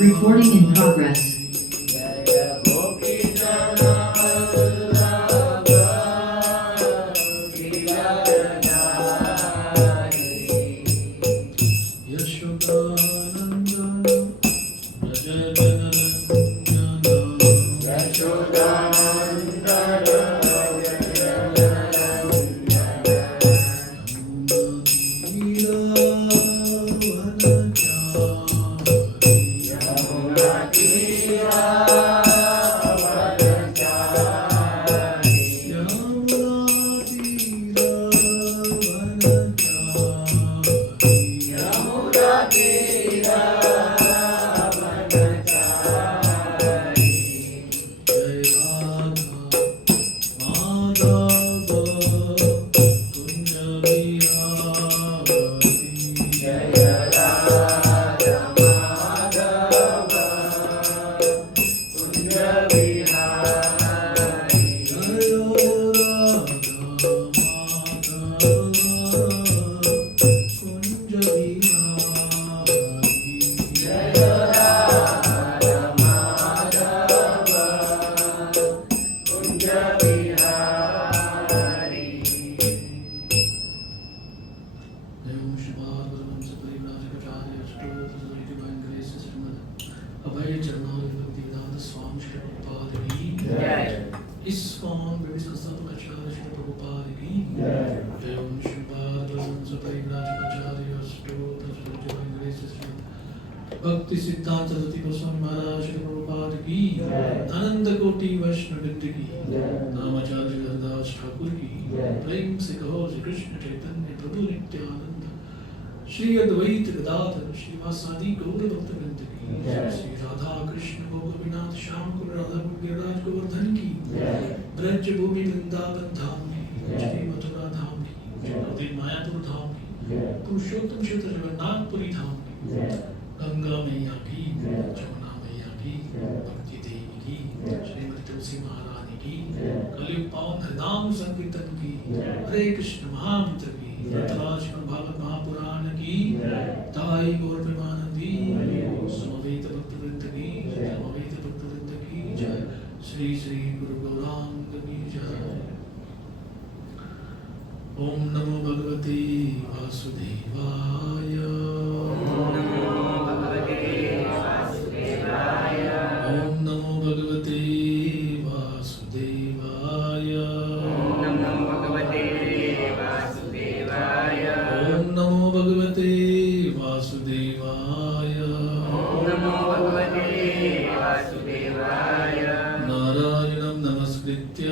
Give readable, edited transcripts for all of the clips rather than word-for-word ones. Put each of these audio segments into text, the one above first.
Recording in progress. भक्ति सिद्धांत सरस्वती गोस्वामी महाराज श्री प्रभुपाद की, आनंद कोटि वैष्णव वृंद की, नामाचार्य हरदास ठाकुर की, प्रेम से कहो श्री कृष्ण चैतन्य प्रभु नित्यानंद, श्री अद्वैत गदाधर श्रीवासादि गौर भक्त वृंद की, श्री राधा कृष्ण गोपीनाथ श्याम कुमार राधा गिरिराज गोवर्धन की, ब्रज भूमि वृंदावन धाम की, श्री मथुरा धाम की, मायापुर धाम की, पुरुषोत्तम क्षेत्र जगन्नाथपुरी धाम की, गंगा मैया की, जमुना मैया की, भक्ति देवी की, श्रीमती तुलसी महारानी की, कलयुग पावन हरिनाम संकीर्तन की, हरे कृष्ण महामंत्र की, तत्राज भागवत महापुराण की, ताई गौर प्रेमानंदी, समवेत भक्त वृंद की, समवेत भक्त वृंद की जय, श्री श्री गुरु गौरांग की जय। ओम नमो भगवते वासुदेवाय। ओम नमो भगवते वासुदेवाय। ओम नमो भगवते वासुदेवाय। ओम नमो भगवते वासुदेवाय। ओम नमो भगवते वासुदेवाय। नारायणं नमस्कृत्य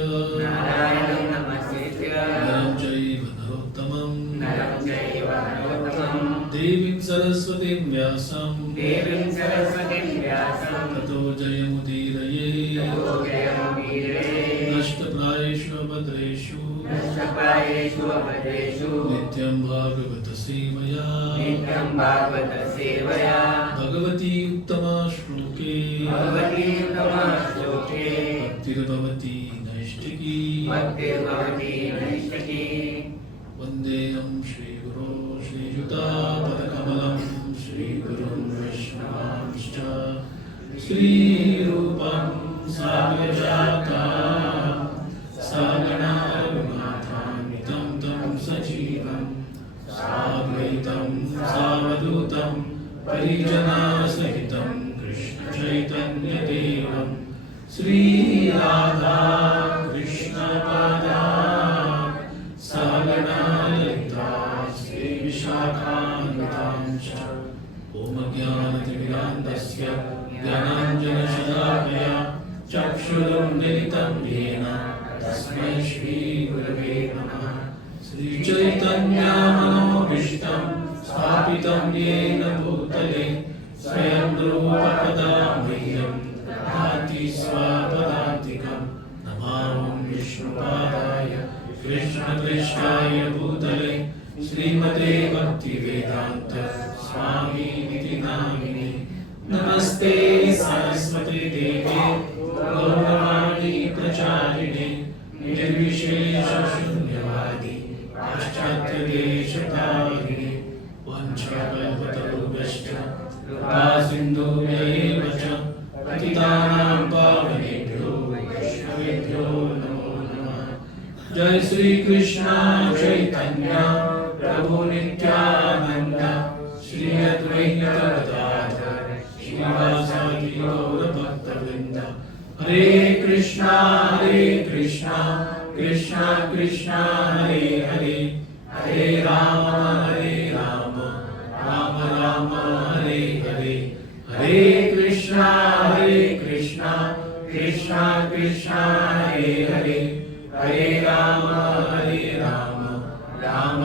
नारायणं नमस्कृत्य नरं चैव नरोत्तमं नरं चैव नरोत्तमं देवीं सरस्वतीं व्यासं देवीं सरस्वतीं व्यासं ततो जयमुदीरये ततो जयमुदीरये नष्टप्रायेषु अभद्रेषु नष्टप्रायेषु अभद्रेषु नित्यं भागवत सेवया नित्यं भागवत सेवया भगवती उत्तमा श्लोके भगवती उत्तमा श्लोके भक्तिर्भवति नैष्ठिकी भक्तिर्भवति नैष्ठिकी। वन्देऽहं श्रीगुरो श्रीयुतापदकमलं श्रीगुरुं वैष्णवांश्च श्रीरूपं साग्रजाता सागणा रघुनाथान्वितं तं सजीवं साद्वैतं सावधूतं परिजनसहितं कृष्णचैतन्यदेवं श्रीराधा कृष्णपादा सागणा ललिता श्रीविशाखान्वितांश्च ॐ ज्ञानतिमिरान्धस्य ज्ञानाञ्जनशलाकया चक्षुरुन्मिलितं येन तस्मै श्रीगुरवे नमः। श्रीचैतन्यमनोभीष्टं स्थापितं येन भूतले स्वयं रूपकदा मह्यं ददाति स्वपदान्तिकं। नमामि विष्णुपादाय कृष्णपृष्ठाय भूतले श्रीमते भक्तिवेदान्त स्वामिनिति नामिने। नमस्ते सरस्वती देवे गौरवाणी प्रचारिणे निर्विशेष शून्यवादी पाश्चात्य देशतारिणे वाञ्छाकल्पतरुभ्यश्च कृपा सिन्धुभ्यैव च पतितानां पावनेभ्यो वैष्णवेभ्यो नमो नमः। जय श्री कृष्ण चैतन्य प्रभु नित्यानंद श्री अद्वैत गदाधर श्रीवासादि गौर भक्तवृंद। हरे कृष्णा कृष्णा कृष्णा हरे हरे, हरे राम राम राम हरे हरे। हरे कृष्णा कृष्णा कृष्णा हरे हरे, हरे राम राम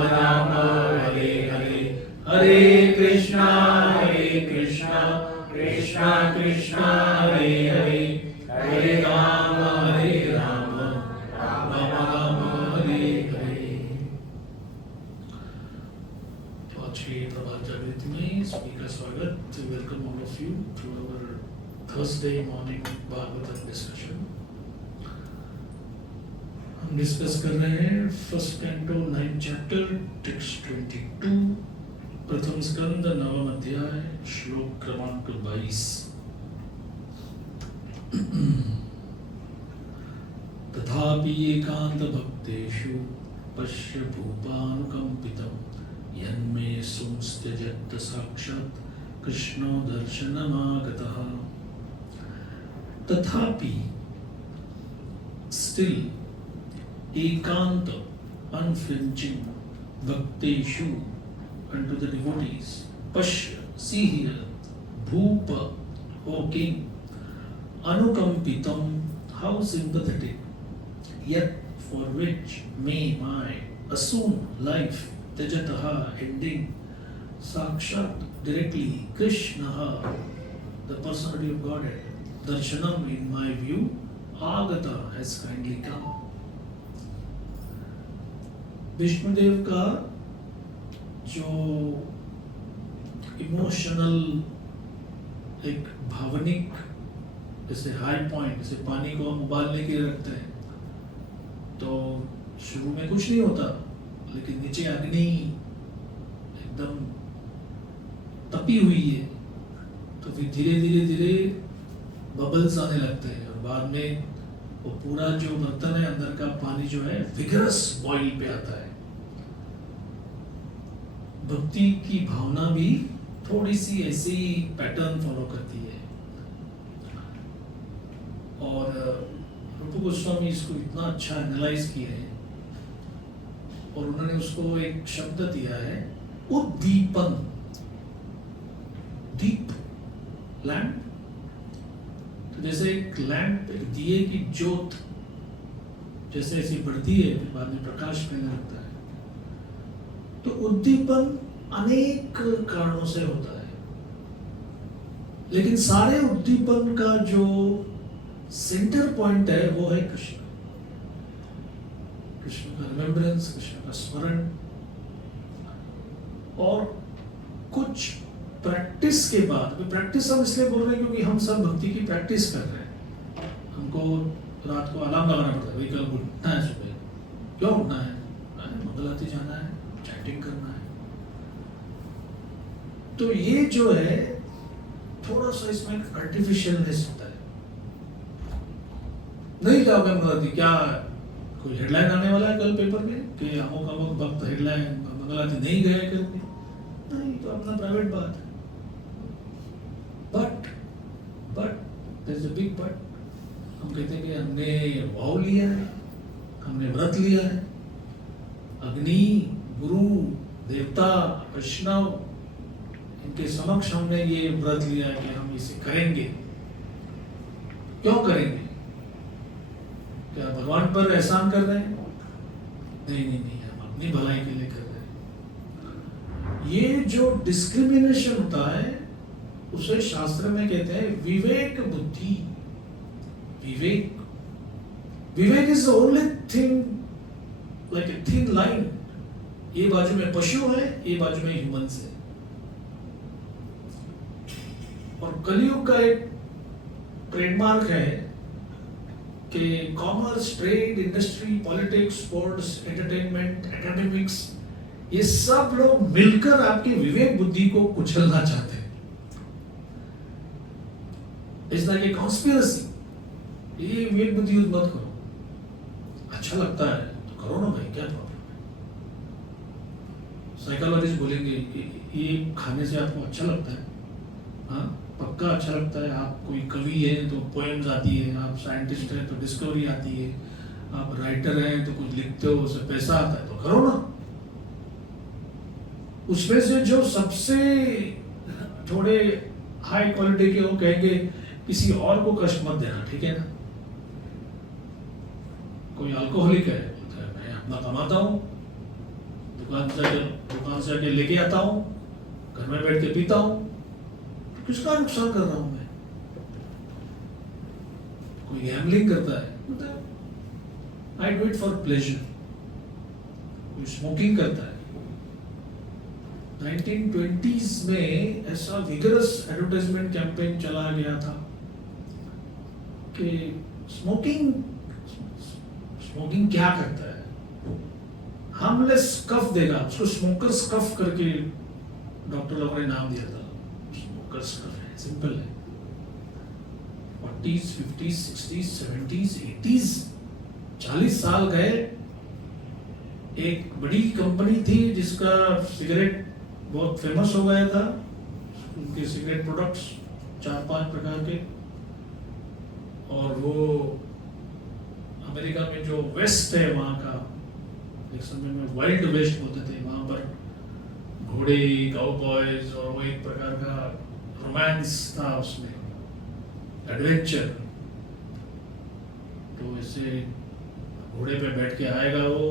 हरे हरे। हरे कृष्णा कृष्णा कृष्णा हरे हरे, हरे राम राम हरे हरे। तो अच्छी प्रभात जागृति में सभी का स्वागत। Welcome all of you to our Thursday morning Bhagavat discussion. हम डिस्कस कर रहे हैं first canto 9th chapter text 22, प्रथम स्कंद 9वां अध्याय श्लोक क्रमांक 22। तथापि एकांत भक्तेषु पश्य भूपानुकंपितं यन्मे संस्त्यजत् साक्षात् कृष्णो दर्शनमागतः। तथापि still ekant unflinching bhaktishu unto the devotees, pashya see here, bhupa O king, anukampitam how sympathetic, yet for which may my assume life tajataha ending, sakshat directly Krishnaha the personality of Godhead, darshanam in my view agata has kindly come। Vishnudeo का जो emotional एक भावनिक जैसे high point, जैसे पानी को हम उबालने के लिए रखते हैं तो शुरू में कुछ नहीं होता, लेकिन नीचे अग्नि एकदम तपी हुई है तो फिर धीरे धीरे बबल्स आने लगते हैं और बाद में वो पूरा जो बर्तन है अंदर का पानी जो है विगरस बॉइल पे आता है। भक्ति की भावना भी थोड़ी सी ऐसी पैटर्न फॉलो करती है। और रूप गोस्वामी इसको इतना अच्छा एनालाइज किए हैं और उन्होंने उसको एक शब्द दिया है उद्दीपन। दीप लैंप, तो जैसे एक लैंप एक दिए की ज्योत जैसे ऐसी बढ़ती है फिर बाद में प्रकाश करने लगता है, तो उद्दीपन अनेक कारणों से होता है, लेकिन सारे उद्दीपन का जो सेंटर पॉइंट है वो है कृष्ण। कृष्ण का रिमेम्बरेंस, कृष्ण का स्मरण। और कुछ प्रैक्टिस के बाद, प्रैक्टिस हम इसलिए बोल रहे हैं क्योंकि हम सब भक्ति की प्रैक्टिस कर रहे हैं। हमको रात को अलार्म लगाना पड़ता है, भाई कल उठना है, सुबह क्यों उठना है, मंगल आरती जाना है, चैटिंग करना है। तो ये जो है थोड़ा सा इसमें आर्टिफिशियलनेस होता है। नहीं जाओगे मंगल आरती, क्या कोई हेडलाइन आने वाला है कल पेपर में कि अमुक अमुक भक्त हेडलाइन मंगल आरती नहीं गए करके? नहीं, तो अपना प्राइवेट बात है। But there is a big but. हम कहते हैं कि हमने वाव लिया है, हमने व्रत लिया है, अग्नि, गुरु, देवता, वैष्णव इनके समक्ष हमने ये व्रत लिया है कि हम इसे करेंगे। क्यों करेंगे? क्या भगवान पर एहसान कर रहे हैं? नहीं, हम अपनी भलाई के लिए कर रहे हैं। ये जो डिस्क्रिमिनेशन होता है उसे शास्त्र में कहते हैं विवेक बुद्धि। Vivek is the only thing like a thin line. ये बाजू में पशु है, ये बाजू में ह्यूमंस है। और कलयुग का एक ट्रेडमार्क है कि commerce, trade, industry, politics, sports, entertainment, academics, ये सब लोग मिलकर आपकी विवेक बुद्धि को कुचलना चाहते हैं। It's like a conspiracy. ये विवेक बुद्धि यूज मत करो, अच्छा लगता है तो करो ना भाई, क्या प्रॉब्लम है। साइकोलॉजिस्ट बोलेंगे ये खाने से आपको अच्छा लगता है, हाँ पक्का अच्छा लगता है। आप कोई कवि हैं तो पोएम्स आती है, आप साइंटिस्ट हैं तो डिस्कवरी आती है, आप राइटर हैं तो कुछ लिखते हो उससे पैसा आता है, तो करो ना। उसमें से जो सबसे थोड़े हाई क्वालिटी के हो कहेंगे किसी और को कष्ट मत देना, ठीक है ना। कोई अल्कोहलिक है, बोलता है मैं अपना कमाता हूँ, दुकान से आके लेके आता हूँ, घर में बैठ के पीता हूँ, तो किसका नुकसान कर रहा हूँ मैं। कोई गैम्बलिंग करता है, बोलता है I do it for pleasure. कोई स्मोकिंग करता है। 1920s में ऐसा विगरस एडवर्टाइजमेंट कैंपेन चला गया था कि स्मोकिंग क्या करता है, हार्मलेस कफ देगा, उसको स्मोकर्स कफ करके डॉक्टर लोगों ने नाम दिया था। स्मोकर्स कफ है, सिंपल है। 40s, 50s, 60s, 70s, 80s 40 साल गए। एक बड़ी कंपनी थी जिसका सिगरेट बहुत फेमस हो गया था, उनके सिगरेट प्रोडक्ट्स 4-5 प्रकार के, और वो अमेरिका में जो वेस्ट है वहाँ का, एक समय में वाइल्ड वेस्ट बोलते थे, वहाँ पर घोड़े, काउबॉयज, और वो एक प्रकार का रोमांस था उसमें, एडवेंचर। तो ऐसे घोड़े पे बैठ के आएगा वो,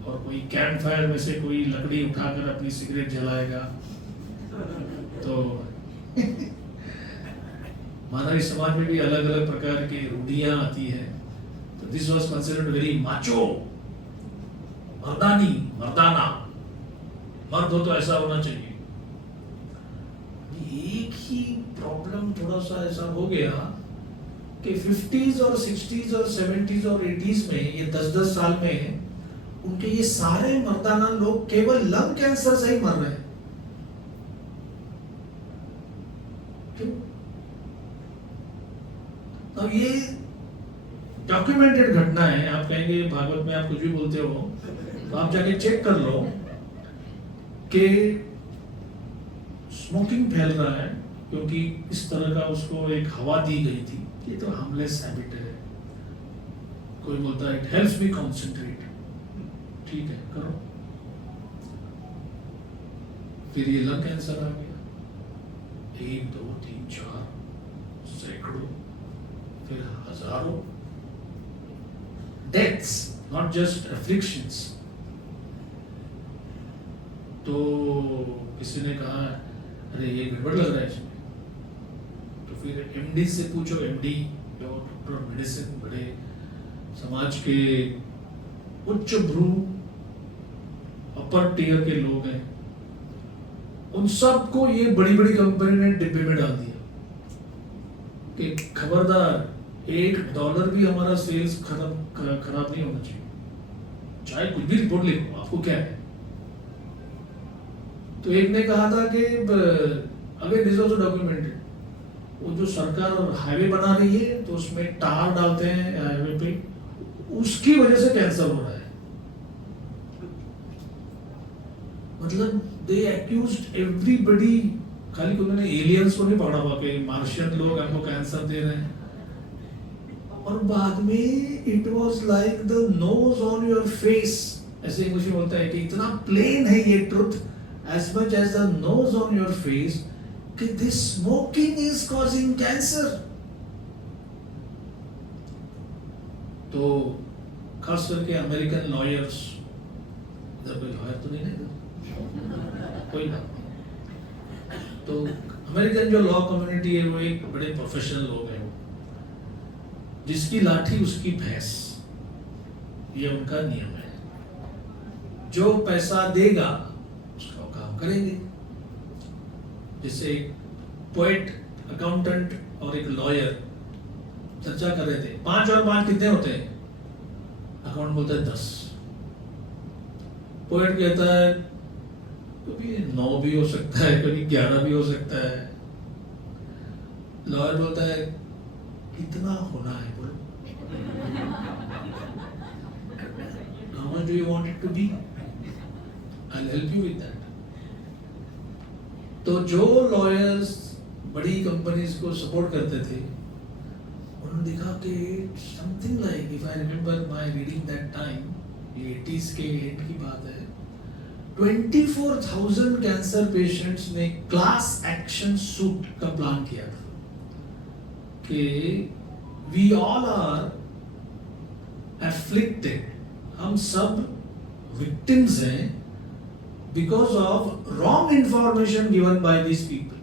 और कोई कैंप फायर में से कोई लकड़ी उठाकर अपनी सिगरेट जलाएगा। तो मानवी समाज में भी अलग अलग प्रकार की रूढ़ियां आती है। तो this was considered very macho, मर्दाना, मर्द हो तो ऐसा होना चाहिए। एक ही प्रॉब्लम थोड़ा सा ऐसा हो गया कि 50s और 60s और 70s और 80s में, ये 10-10 साल में उनके ये सारे मर्दाना लोग केवल लंग कैंसर से ही मर रहे हैं। क्यों? अब ये डॉक्यूमेंटेड घटना है। आप कहेंगे भागवत में आप कुछ भी बोलते हो, तो आप जाके चेक कर लो कि स्मोकिंग फैल रहा है क्योंकि इस तरह का उसको एक हवा दी गई थी। ये तो हार्मलेस हैबिट है। कोई बोलता है इट हेल्प्स मी कंसंट्रेट, ठीक है करो। फिर ये लंग कैंसर आ गया, 1, 2, 3, 4 सैकड़ों, फिर हजारों डेथ्स, नॉट जस्ट अफ्लिक्शंस। तो किसी ने कहा अरे ये गड़बड़ लग रहा है इसमें, तो फिर एमडी से पूछो, एमडी जो डॉक्टर मेडिसिन, बड़े समाज के उच्च भ्रू अपर टीयर के लोग हैं, उन सबको ये बड़ी बड़ी कंपनी ने डिब्बे में डाल दिया कि खबरदार $1 भी हमारा सेल्स खराब नहीं होना चाहिए, चाहे कुछ भी रिपोर्ट लिखो, आपको क्या है। तो एक ने कहा था कि अगर दिस आल्सो डॉक्यूमेंटेड, वो जो सरकार हाईवे बना रही है तो उसमें टार डालते हैं हाईवे पे, उसकी वजह से कैंसर हो रहा है। मतलब दे एक्यूज्ड एवरीबडी। खाली उन्होंने एलियंस को नहीं पकड़ा हुआ कि मार्शियन लोग हमको कैंसर दे रहे हैं, और बाद में it was like the nose on your face, ऐसे इंग्लिश में बोलता है कि इतना प्लेन है ये truth, as much as the nose on your face, कि this smoking is causing cancer. तो खास करके अमेरिकन लॉयर्स, इधर कोई लॉयर तो नहीं है कोई बात नहीं, तो अमेरिकन जो लॉ कम्युनिटी है वो एक बड़े प्रोफेशनल लोग हैं, जिसकी लाठी उसकी भैंस, ये उनका नियम है। जो पैसा देगा उसका काम करेंगे। जैसे एक पोएट, अकाउंटेंट और एक लॉयर चर्चा कर रहे थे, 5 और 5 कितने होते हैं? अकाउंट बोलता है 10। पोएट कहता है कभी 9 भी हो सकता है, कभी 11 भी हो सकता है। लॉयर बोलता है कितना होना है बोलो, how much do you want it to be, I will help you with that. तो जो लॉयर्स बड़ी कंपनीज को सपोर्ट करते थे, उन्होंने देखा कि something like, if I remember my reading that time, ये 80s के एंड की बात है, 24,000 कैंसर पेशेंट्स ने क्लास एक्शन सूट का प्लान किया था कि वी ऑल आर एफ्लिक्टेड, हम सब विक्टिम्स हैं because of wrong information given by this people.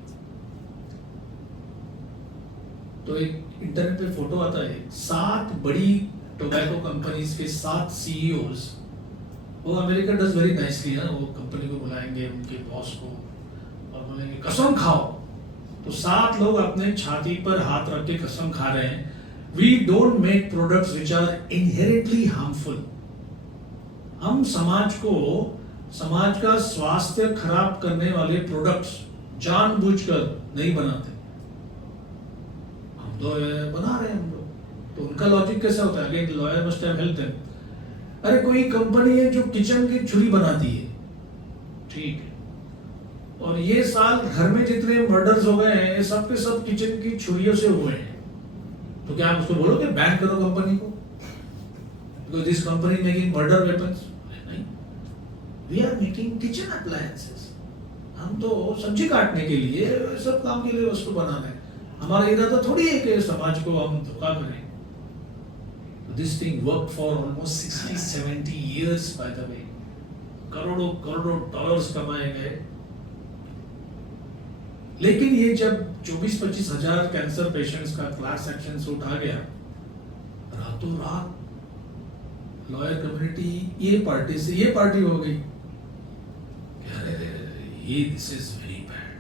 तो एक इंटरनेट पे फोटो आता है, 7 बड़ी टोबैको कंपनीज के 7 CEOs, वो अमेरिका डज वेरी नाइसली है, वो कंपनी को बुलाएंगे उनके बॉस को और बोलेंगे कसम खाओ, तो 7 लोग अपने छाती पर हाथ रख के कसम खा रहे हैं, we don't make products which are inherently harmful. हम समाज का स्वास्थ्य खराब करने वाले प्रोडक्ट्स जानबूझकर नहीं बनाते, हम तो बना रहे हैं हम लोग। तो उनका लॉजिक कैसा होता है, again lawyer must have helped them. अरे कोई कंपनी है जो किचन की छुरी बनाती है, ठीक है, और ये साल घर में जितने मर्डर्स हो गए हैं सब के सब किचन की छुरियों से हुए हैं, तो क्या आप उसको बोलोगे बैन करो कंपनी को, because this company making murder weapons? नहीं, we are making kitchen appliances, हम तो सब्जी काटने के लिए सब काम के लिए वस्तु बना रहे हैं, हमारा इरादा थोड़ी है कि समाज को हम धोखा करें। This thing worked for almost 60-70 years, by the way. करोड़ों डॉलर्स कमाए गए। लेकिन ये जब 24-25 हजार कैंसर पेशेंट्स का क्लास एक्शन सूट आ गया, रातों रात लॉयर कम्युनिटी ये पार्टी से ये पार्टी हो गई, ये this is very bad,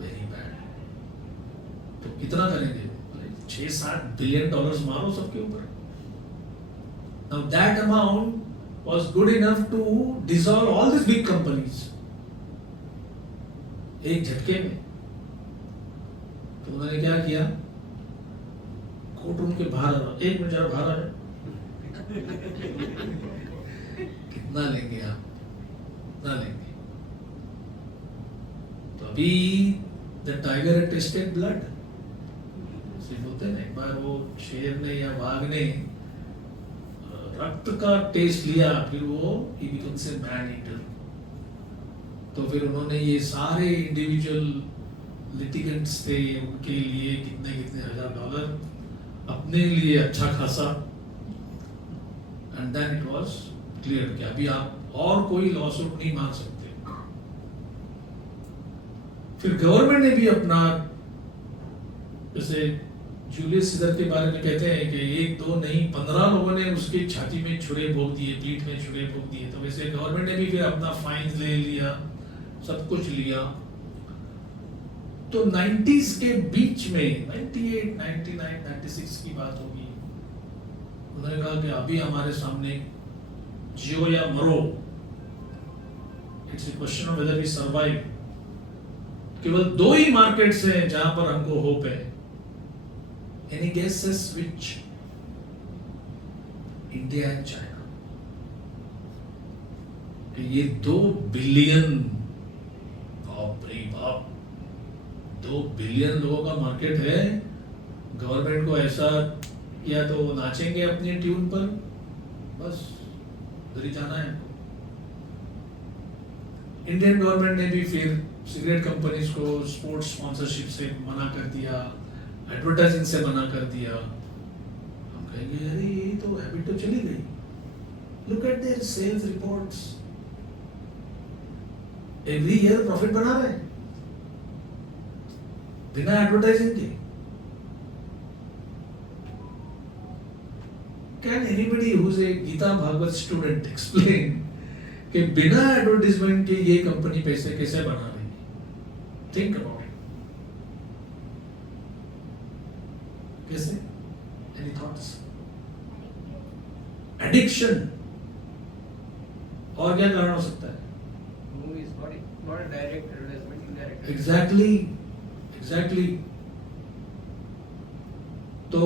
very bad. तो कितना करेंगे? 6-7 बिलियन डॉलर्स मारो सबके ऊपर। Now that amount was good enough to dissolve all these big companies एक झटके में। तो उन्होंने क्या किया, कोर्ट रूम के बाहर, 1 मिनट जरा बाहर आ जाए, कितना लेंगे आप, कितना लेंगे? तो अभी द टाइगर टेस्टेड ब्लड, बोलते हैं एक बार वो शेर ने या बाघ ने रक्त का टेस्ट लिया, फिर वो ही बिकम्स ए मैन ईटर। तो फिर उन्होंने ये सारे इंडिविजुअल लिटिगेंट्स थे, उनके लिए कितने कितने $1,000 अपने लिए अच्छा खासा, and then it was clear कि अभी आप और कोई लॉसूट नहीं मांग सकते। फिर गवर्नमेंट ने भी अपना, जैसे जूलियस सीजर के बारे में कहते हैं कि 1-2 नहीं 15 लोगों ने उसकी छाती में छुरे भोग दिए, पीठ में छुरे भोग दिए। तो वैसे गवर्नमेंट ने भी फिर अपना फाइन ले लिया, सब कुछ लिया। तो 90s के बीच में 98, 99, 96 की बात होगी, उन्होंने कहा कि अभी हमारे सामने जियो या मरो, it's a question of whether we survive. केवल 2 ही मार्केट्स हैं जहां पर हमको होप है। Any guesses which? India and China. ये 2 बिलियन, बाप रे बाप, 2 बिलियन लोगों का मार्केट है। गवर्नमेंट को ऐसा किया तो वो नाचेंगे अपनी ट्यून पर, बस उधर ही जाना है। इंडियन गवर्नमेंट ने भी फिर सिगरेट कंपनीज को स्पोर्ट्स स्पॉन्सरशिप से मना कर दिया, एडवर्टाइजिंग से मना कर दिया। हम कहेंगे अरे ये तो हैबिट तो चली गई, look at their sales reports, every year profit बना रहे हैं बिना एडवर्टाइजिंग के। Can anybody who is a Gita Bhagavat student explain कि बिना एडवर्टाइजमेंट के ये कंपनी पैसे कैसे बना रही है? थिंक अबाउट इट, कैसे? Any thoughts? एडिक्शन, और क्या कारण हो सकता है? Movie is not a direct advertisement, indirect. Exactly तो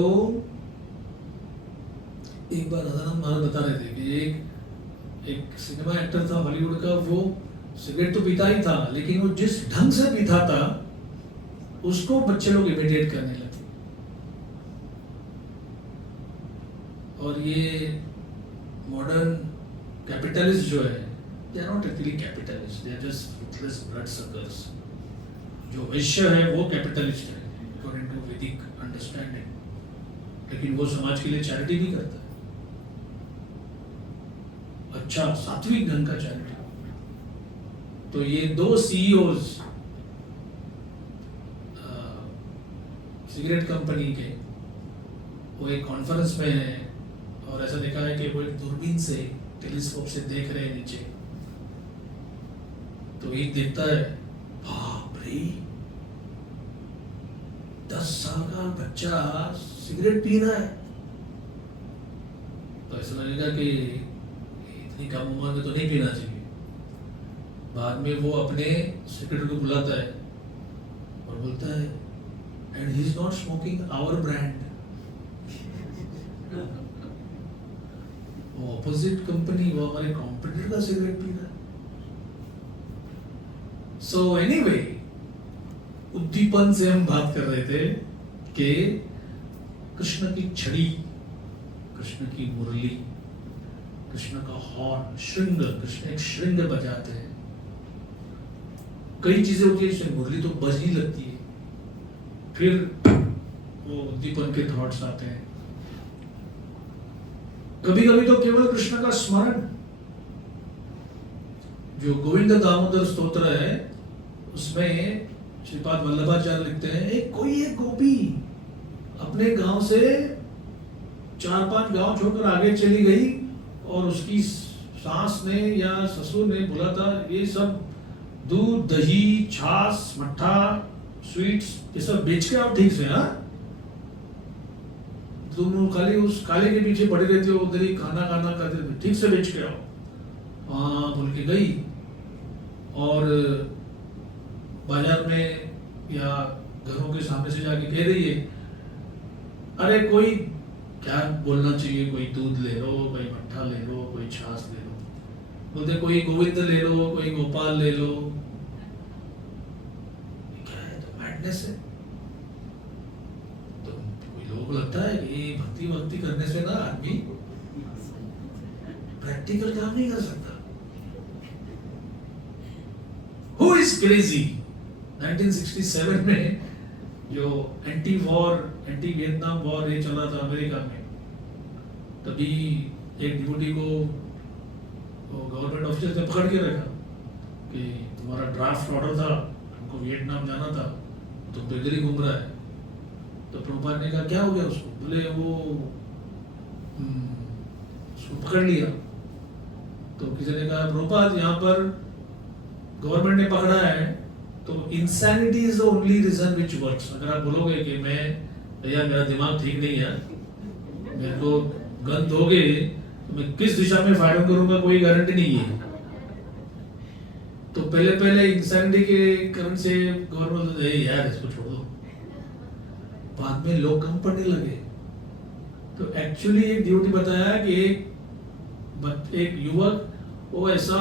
एक बार राधाराम महाराज बता रहे थे कि एक सिनेमा एक्टर था हॉलीवुड का, वो सिगरेट तो पीता ही था, लेकिन वो जिस ढंग से पीता था उसको बच्चे लोग इमिटेट करने लगे। और ये मॉडर्न कैपिटलिस्ट जो है, they are not actually capitalist, they are just ruthless blood suckers. जो वैश्य है वो कैपिटलिस्ट है अकॉर्डिंग टू वैदिक अंडरस्टैंडिंग, लेकिन वो समाज के लिए चैरिटी भी करता है, अच्छा सात्विक ढंग का चैरिटी। तो ये दो सीईओज सिगरेट कंपनी के, वो एक कॉन्फ्रेंस में है और ऐसा देखा है कि वो एक दूरबीन से, टेलीस्कोप से देख रहे हैं नीचे। तो एक देखता है, बाप रे 10 साल का बच्चा सिगरेट पी रहा है। तो ऐसा लगेगा कि इतनी कम उम्र में तो नहीं पीना चाहिए। बाद में वो अपने सेक्रेटरी को बुलाता है और बोलता है, and he is not smoking our brand, वो ऑपोजिट कंपनी, वो हमारे कॉम्पिटिटर का सिगरेट पी रहा है। सो एनीवे, उद्दीपन से हम बात कर रहे थे कि कृष्ण की छड़ी, कृष्ण की मुरली, कृष्ण का हॉर्न, श्रृंग, कृष्ण एक श्रृंग बजाते हैं। कई चीजें होती है जिसमें मुरली तो बजनी लगती है, फिर वो उद्दीपन के थॉट्स आते हैं। कभी कभी तो केवल कृष्ण का स्मरण, जो गोविंद दामोदर स्तोत्र है उसमें श्रीपाद वल्लभाचार्य लिखते हैं, एक गोपी अपने गांव से 4-5 गांव छोड़कर आगे चली गई और उसकी सास ने या ससुर ने बोला था, ये सब दूध, दही, छाछ, मट्ठा, स्वीट्स ये सब बेच के आओ ठीक से। हाँ, तुम खाली उस काले के पीछे पड़े रहते हो, उधर ही खाना करते थे, ठीक से बेच के आओ। हाँ बोल के गई और बाजार में या घरों के सामने से जाके कह रही है, अरे कोई क्या बोलना चाहिए, कोई दूध ले लो, कोई मट्ठा ले लो, कोई छाछ ले लो। बोलते कोई गोविंद ले लो, कोई गोपाल ले लो। क्या है, तो मैडनेस है। तो कोई लोगों को लगता है कि भक्ति करने से ना आदमी प्रैक्टिकल काम नहीं कर सकता। Who is crazy? 1967 में जो एंटी वियतनाम वॉर ये चला था अमेरिका में, तभी एक डिवोटी को गवर्नमेंट ऑफिसर ने पकड़ के रखा कि तुम्हारा ड्राफ्ट ऑर्डर था, हमको वियतनाम जाना था, तुम बेघर ही घूम रहा है। तो प्रभुपाद ने कहा क्या हो गया उसको? बोले वो उसको पकड़ लिया। तो किसी ने कहा प्रभुपाद यहाँ पर गवर्नमेंट ने पकड़ा है, तो insanity is the only reason which works. अगर आप बोलोगे कि मैं भैया मेरा दिमाग ठीक नहीं है, मेरे को गन दोगे तो मैं किस दिशा में फायरिंग करूंगा कोई गारंटी नहीं है। तो पहले इंसैनिटी के कारण से गवर्नमेंट ने यार इसको छोड़ दो, बाद में लोग कम पढ़ने लगे। तो एक्चुअली एक ड्यूटी बताया कि एक युवक वो ऐसा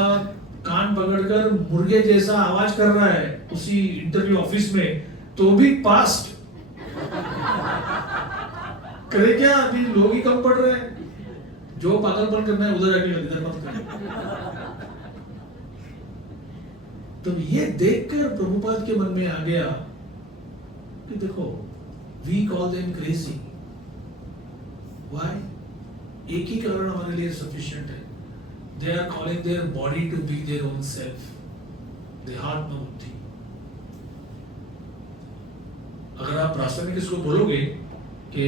कान पकड़कर मुर्गे जैसा आवाज कर रहा है उसी इंटरव्यू ऑफिस में, तो भी पास्ट करे क्या, अभी लोग ही कम पढ़ रहे हैं। जो पागलपन करना है उधर जाके इधर मत कर। तो ये देखकर प्रभुपाद के मन में आ गया कि देखो, we call them crazy. Why? एक ही कारण हमारे लिए सफिशिएंट है। They are calling their body to be their own self. देहात्म बुद्धि। अगर आप रास्ते में किसी को बोलोगे कि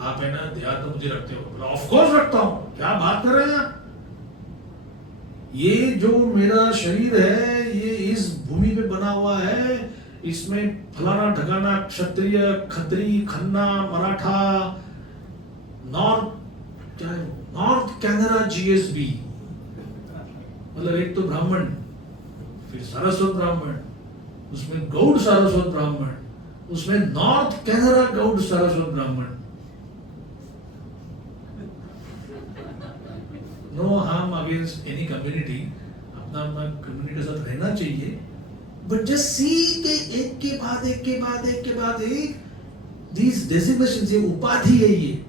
आप है ना देहात्म बुद्धि रखते हो, ऑफ कोर्स रखता हूं, क्या बात कर रहे हैं आप? ये जो मेरा शरीर है ये इस भूमि पे बना हुआ है, इसमें फलाना ढकाना क्षत्रिय, खत्री, खन्ना, मराठा, नॉर्थ कैनेडा GSB, मतलब एक तो ब्राह्मण, फिर सारस्वत ब्राह्मण, उसमें गौड़ सारस्वत ब्राह्मण, उसमें north Canara Gaud Saraswat Brahmin. No harm against any community, अपना अपना कम्युनिटी के साथ रहना चाहिए, बट जस्ट सी के एक के बाद एक के बाद एक के बाद एक दीज डेजिग्नेशंस, ये उपाधि है ये।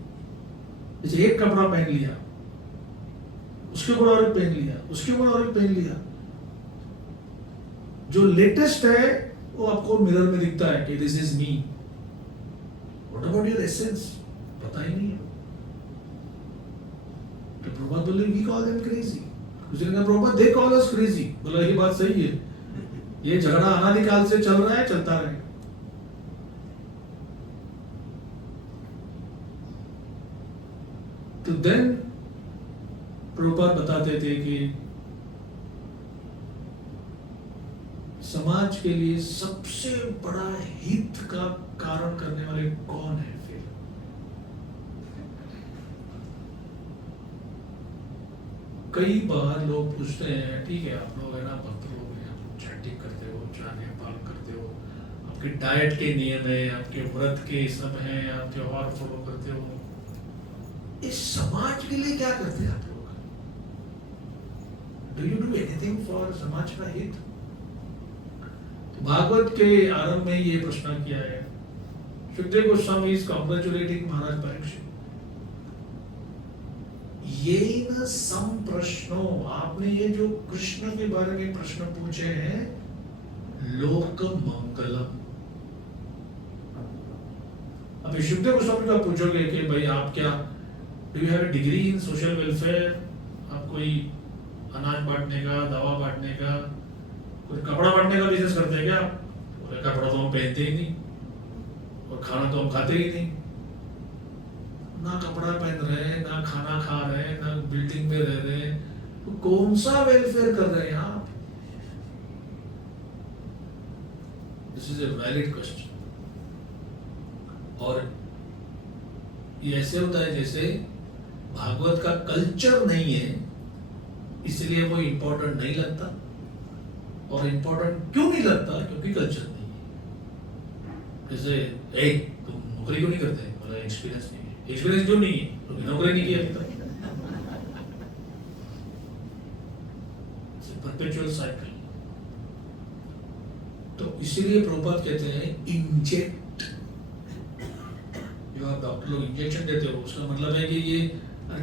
जैसे एक कपड़ा पहन लिया, उसके ऊपर और एक पहन लिया, उसके ऊपर और एक पहन लिया, जो लेटेस्ट है वो आपको मिरर में दिखता है कि this is me. What about your essence? पता ही नहीं है। तो प्रभुपाद बोले वी कॉल देम क्रेजी। उसने कहा Prabhupada they call us crazy. बोला ये बात सही है, ये झगड़ा अनादिकाल से चल रहा है, चलता रहेगा। तो देन प्रभुपाद बताते थे कि समाज के लिए सबसे बड़ा हित का कारण करने वाले कौन है? फिर कई बार लोग पूछते हैं, ठीक है आप लोग है ना भक्त लोग हैं, आप चैंटिंग करते हो, जाने पालन करते हो, आपके डाइट के नियम है, आपके व्रत के सब हैं, आप त्योहार फॉलो करते हो, इस समाज के लिए क्या करते हैं आप लोग? Do you do anything for समाज का हित? तो भागवत के आरंभ में ये प्रश्न किया है। सुखदेव गोस्वामी इज कांग्रेचुलेटिंग महाराज परीक्षित। ये न सम प्रश्नों, आपने ये जो कृष्ण के बारे में प्रश्न पूछे हैं, लोक मंगलम। अब सुखदेव गोस्वामी को पूछोगे कि भाई आप क्या do you have degree in social welfare? आप कोई अनाज बांटने का, दवा बांटने का, कोई कपड़ा बांटने का बिजनेस करते हैं क्या? बोले कपड़ा तो हम पहनते ही नहीं और खाना तो हम खाते ही नहीं। ना कपड़ा पहन रहे हैं, ना खाना खा रहे हैं, ना बिल्डिंग में रह रहे हैं, तो कौन सा वेलफेयर कर रहे हैं आप? This is a valid question. और ये ऐसे होता है जैसे भागवत का कल्चर नहीं है, इसलिए वो इंपॉर्टेंट नहीं लगता। और इंपॉर्टेंट क्यों नहीं लगता? क्योंकि कल्चर नहीं है। जैसे तुम नौकरी क्यों नहीं करते? बोला एक्सपीरियंस नहीं है। एक्सपीरियंस क्यों नहीं है? क्योंकि नौकरी नहीं की अभी तक। Perpetual cycle. तो इसीलिए प्रभुपाद कहते हैं इंजेक्ट। जो आप डॉक्टर लोग इंजेक्शन देते हो, उसका मतलब है कि ये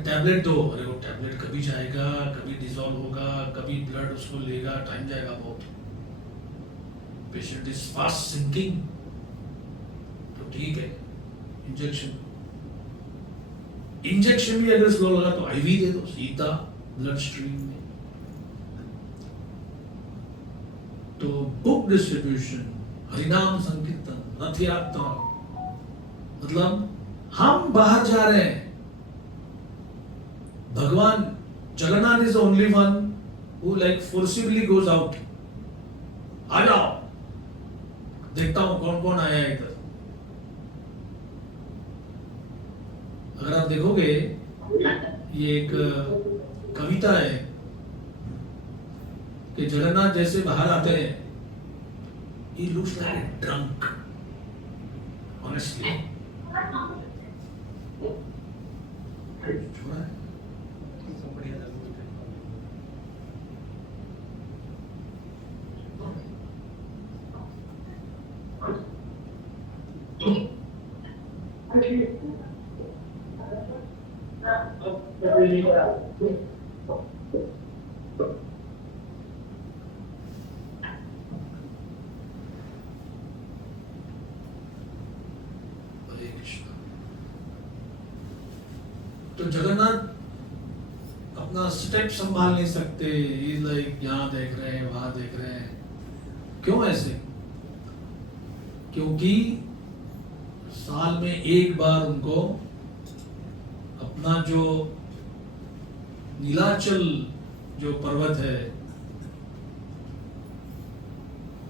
टैबलेट दो, अरे वो टैबलेट कभी जाएगा, कभी डिसॉल्व होगा, कभी ब्लड उसको लेगा, टाइम जाएगा बहुत। पेशेंट इज फास्ट सिंकिंग, तो ठीक है इंजेक्शन। इंजेक्शन भी अगर स्लो लगा तो आईवी दे दो, सीधा ब्लड स्ट्रीम में। तो बुक डिस्ट्रीब्यूशन, हरिनाम संकीर्तन, रथ यात्रा, मतलब हम बाहर जा रहे हैं। भगवान Jagannath is only one who like forcibly goes out. आ जाओ, देखता हूं कौन कौन आया है इधर। अगर आप देखोगे, ये एक कविता है कि जगन्नाथ जैसे बाहर आते हैं, he looks like a drunk, honestly. Somebody has a हरे कृष्ण। तो जगन्नाथ अपना स्टेप संभाल नहीं सकते, लाइक यहाँ देख रहे हैं, वहां देख रहे हैं। क्यों ऐसे? क्योंकि साल में एक बार उनको अपना जो नीलाचल जो पर्वत है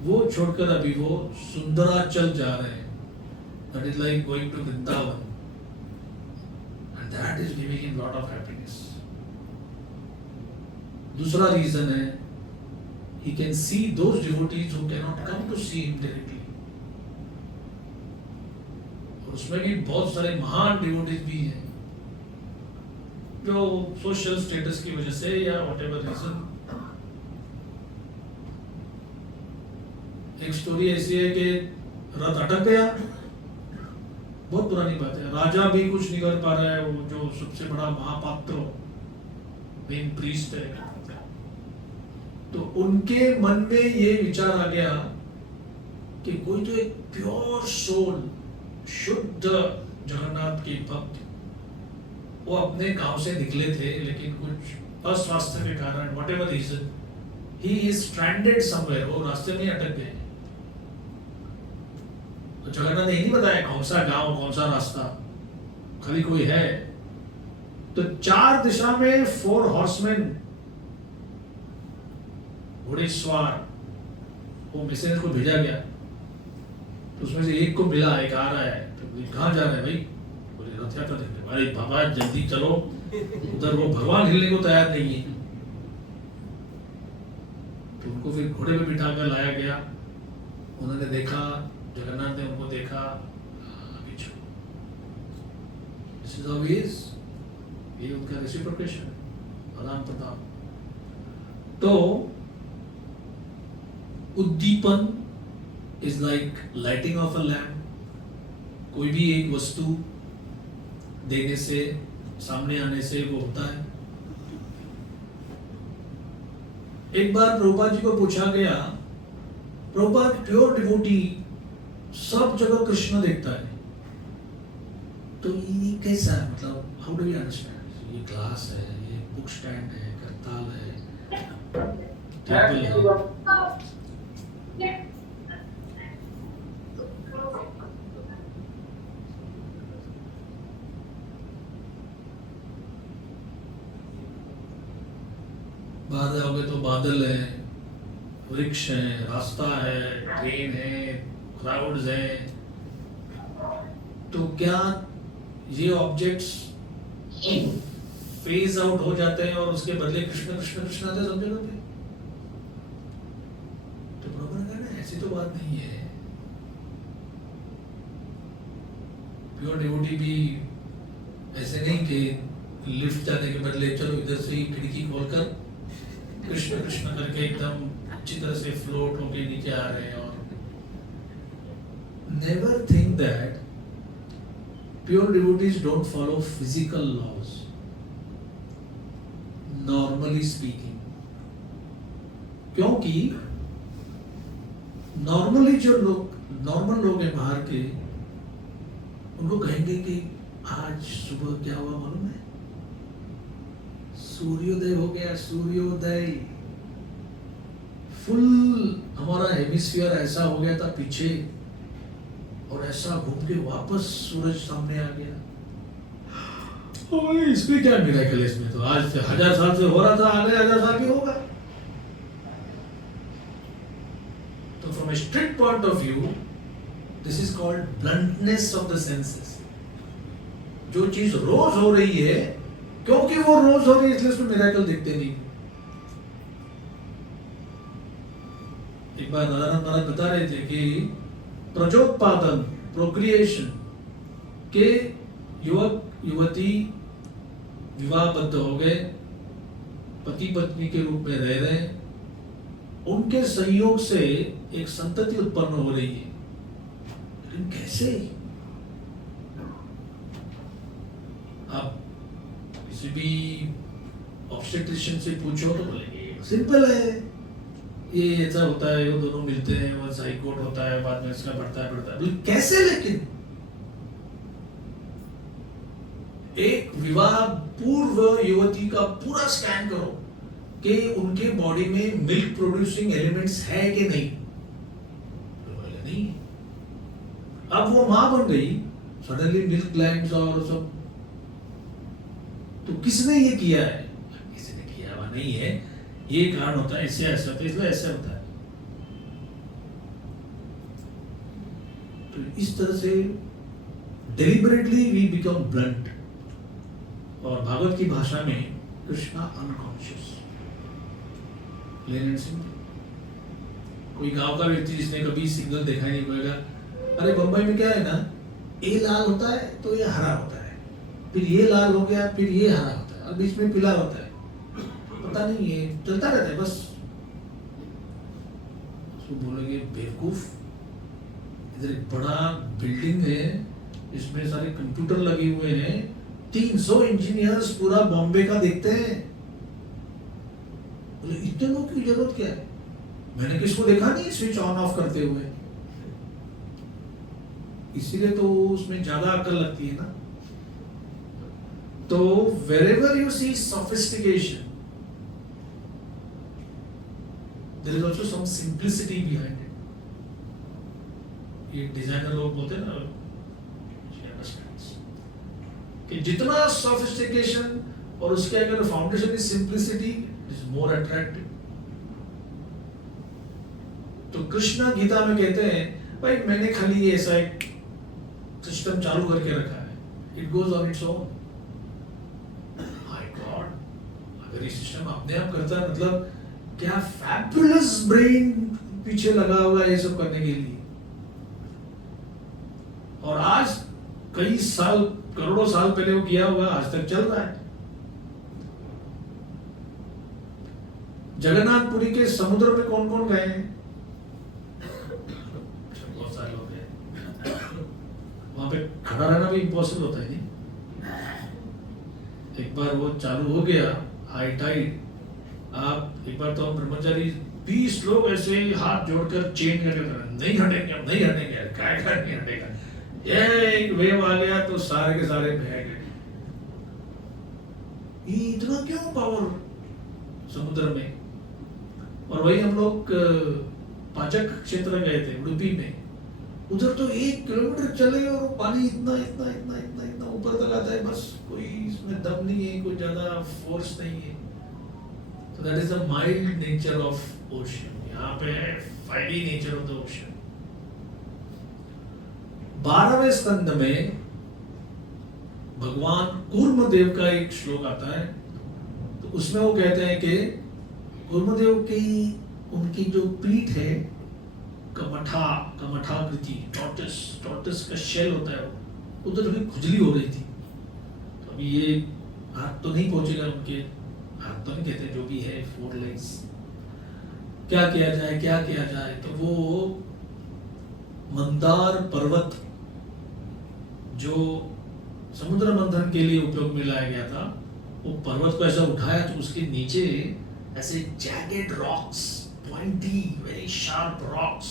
वो छोड़कर अभी वो सुंदराचल जा रहे हैं। That is like going to Vrindavan, and that is giving him lot of happiness. दूसरा रीजन है, he can see those devotees who cannot come to see him directly. और उसमें भी बहुत सारे महान डिवोटीज भी हैं जो सोशल स्टेटस की वजह से या व्हाटएवर रीजन। एक स्टोरी ऐसी है कि रथ अटक गया, बहुत पुरानी बात है, राजा भी कुछ नहीं कर पा रहा है, वो जो सबसे बड़ा महापात्र मेन प्रीस्ट है, तो उनके मन में ये विचार आ गया कि कोई तो एक प्योर सोल, शुद्ध जगन्नाथ के भक्त, वो अपने गांव से निकले थे, लेकिन कुछ अस्वास्थ्य के कारण whatever reason he is stranded somewhere, वो रास्ते में अटक गए। तो जगन्नाथ ने नहीं बताया कौन सा गांव, कौन सा रास्ता, खाली कोई है। तो 4 दिशा में 4 हॉर्समैन, घोड़ेसवार, वो मैसेज को भेजा गया। तो उसमें से एक को मिला, एक आ रहा है, तो बोले कहाँ जा रहे हैं भाई? बोले रथ यात्रा देखने। अरे बाबा जल्दी चलो, उधर वो भगवान हिलने को तैयार नहीं है। तो उनको फिर घोड़े पे बिठा कर लाया गया। उन्होंने देखा, जगन्नाथ ने उनको देखा, this is how he is, ये उनका रेसिप्रोकेशन, आदान प्रदान। तो उद्दीपन is like lighting of a lamp. कोई भी एक वस्तु देने से, सामने आने से वो होता है। एक बार प्रभुपाद जी को पूछा गया, प्रभुपाद प्योर डिवोटी सब जगह कृष्ण देखता है, तो ये कैसा है, मतलब हाउ डू वी अंडरस्टैंड? ये ग्लास है, ये बुक स्टैंड है, करताल है, टेबल है। बाहर जाओगे तो बादल है, वृक्ष है, रास्ता है, ट्रेन है, क्राउड्स है। तो क्या ये ऑब्जेक्ट्स फेज आउट हो जाते हैं और उसके बदले कृष्ण कृष्ण कृष्ण आते सब जगह पे? तो प्रभु ने कहा ना, ऐसी तो बात नहीं है। प्योर डिवोटी भी ऐसे नहीं कि लिफ्ट जाने के बदले चलो इधर से ही खिड़की खोलकर कृष्ण कृष्ण करके एकदम अच्छी तरह से फ्लोट होके नीचे आ रहे हैं। और never think that pure devotees don't follow physical laws, normally speaking. क्योंकि नॉर्मली जो लोग, नॉर्मल लोग हैं बाहर के, उनको कहेंगे कि आज सुबह क्या हुआ मालूम है? सूर्योदय हो गया, सूर्योदय। फुल हमारा हेमिस्फीयर ऐसा हो गया था पीछे, और ऐसा घूम के वापस सूरज सामने आ गया। इसमें क्या मिरेकल है? इसमें तो आज 1000 साल से हो रहा था, अगले 1000 साल भी होगा। तो from A strict point of view, this is called bluntness of the senses. जो चीज रोज हो रही है, क्योंकि वो रोज हो रही है इसलिए उसमें मिरेकल दिखते नहीं। एक बार राधानाथ महाराज बता रहे थे कि प्रजोत्पादन, प्रोक्रिएशन के युवक युवती विवाहबद्ध हो गए, पति पत्नी के रूप में रह रहे हैं, उनके संयोग से एक संतति उत्पन्न हो रही है। लेकिन कैसे? आप किसी भी ऑब्स्टेट्रिशियन से पूछो तो बोलेंगे सिंपल है, ये ऐसा होता है, वो दोनों मिलते हैं, वो जाइगोट होता है, बाद में इसका बढ़ता है। कैसे? लेकिन एक विवाह पूर्व युवती का पूरा स्कैन करो कि उनके बॉडी में मिल्क प्रोड्यूसिंग एलिमेंट्स है कि नहीं। तो बोले नहीं। अब वो मां बन गई, सडनली मिल्क ग्लैंड्स और सब। तो किसने ये किया है? किसी ने किया हुआ नहीं है, ये कारण होता है, ऐसे ऐसा होता है, इसलिए ऐसा होता है। तो इस तरह से deliberately we become blunt। और भागवत की भाषा में Krishna unconscious, plain and simple. कोई गांव का व्यक्ति जिसने कभी सिग्नल देखा ही नहीं होगा, अरे बम्बई में क्या है ना, ये लाल होता है तो ये हरा होता है, फिर ये लाल हो गया, फिर ये हरा होता है, और बीच में पीला होता है, पता नहीं, ये चलता रहता है बस। तो बोलेंगे बेवकूफ, इधर एक बड़ा बिल्डिंग है, इसमें सारे कंप्यूटर लगे हुए हैं, 300 इंजीनियर्स पूरा बॉम्बे का देखते हैं। बोले इतने लोग की जरूरत क्या है, मैंने किसको देखा नहीं स्विच ऑन ऑफ करते हुए। इसीलिए तो उसमें ज्यादा अकल लगती है ना। तो wherever you see sophistication, there is also some simplicity behind it. ये डिजाइनर लोग बोलते हैं ना, she understands कि जितना sophistication और उसके अगर foundation is simplicity, is more attractive. तो कृष्णा गीता में कहते हैं भाई मैंने खाली ये ऐसा एक सिस्टम चालू करके रखा है, it goes on its own. My God, अगर ये सिस्टम अपने आप करता है, मतलब क्या फैबुलस ब्रेन पीछे लगा हुआ है ये सब करने के लिए। और आज कई साल, करोड़ों साल पहले वो किया हुआ आज तक चल रहा है। जगन्नाथपुरी के समुद्र में कौन कौन गए हैं? बहुत सारे लोग हैं। वहां पे खड़ा रहना भी इम्पॉसिबल होता है नहीं। एक बार वो चालू हो गया हाई टाइड, आप एक बार तो हम ब्रह्मचारी 20 लोग ऐसे हाथ जोड़कर चेन करके नहीं हटेंगे, हम नहीं हटेंगे, क्या नहीं हटेगा। ये एक वेव आ गया तो सारे के सारे बह गए। ये इतना क्यों पावर समुद्र में। और वही हम लोग पाचक क्षेत्र गए थे उडुपी में, उधर तो 1 किलोमीटर चले और पानी इतना इतना इतना इतना इतना ऊपर तक आता है, बस कोई इसमें दम नहीं है, कोई ज्यादा फोर्स नहीं है। तो that is the mild nature of ocean. यहाँ पे है फाइरी नेचर ऑफ द ओशन। 12वें स्कंद में भगवान कूर्मदेव का एक श्लोक आता है, तो उसमें वो कहते हैं कि कूर्मदेव की उनकी जो पीठ है कमठाकृति, टॉर्टस का शेल होता है, उधर भी खुजली हो रही थी। तो अभी ये हाथ तो नहीं पहुंचेगा उनके, हाथ तो नहीं कहते, जो भी है 4 legs। क्या किया जाए, क्या किया जाए। तो वो मंदार पर्वत जो समुद्र मंथन के लिए उपयोग में लाया गया था, वो पर्वत को ऐसा उठाया तो उसके नीचे ऐसे jagged rocks, pointy very sharp rocks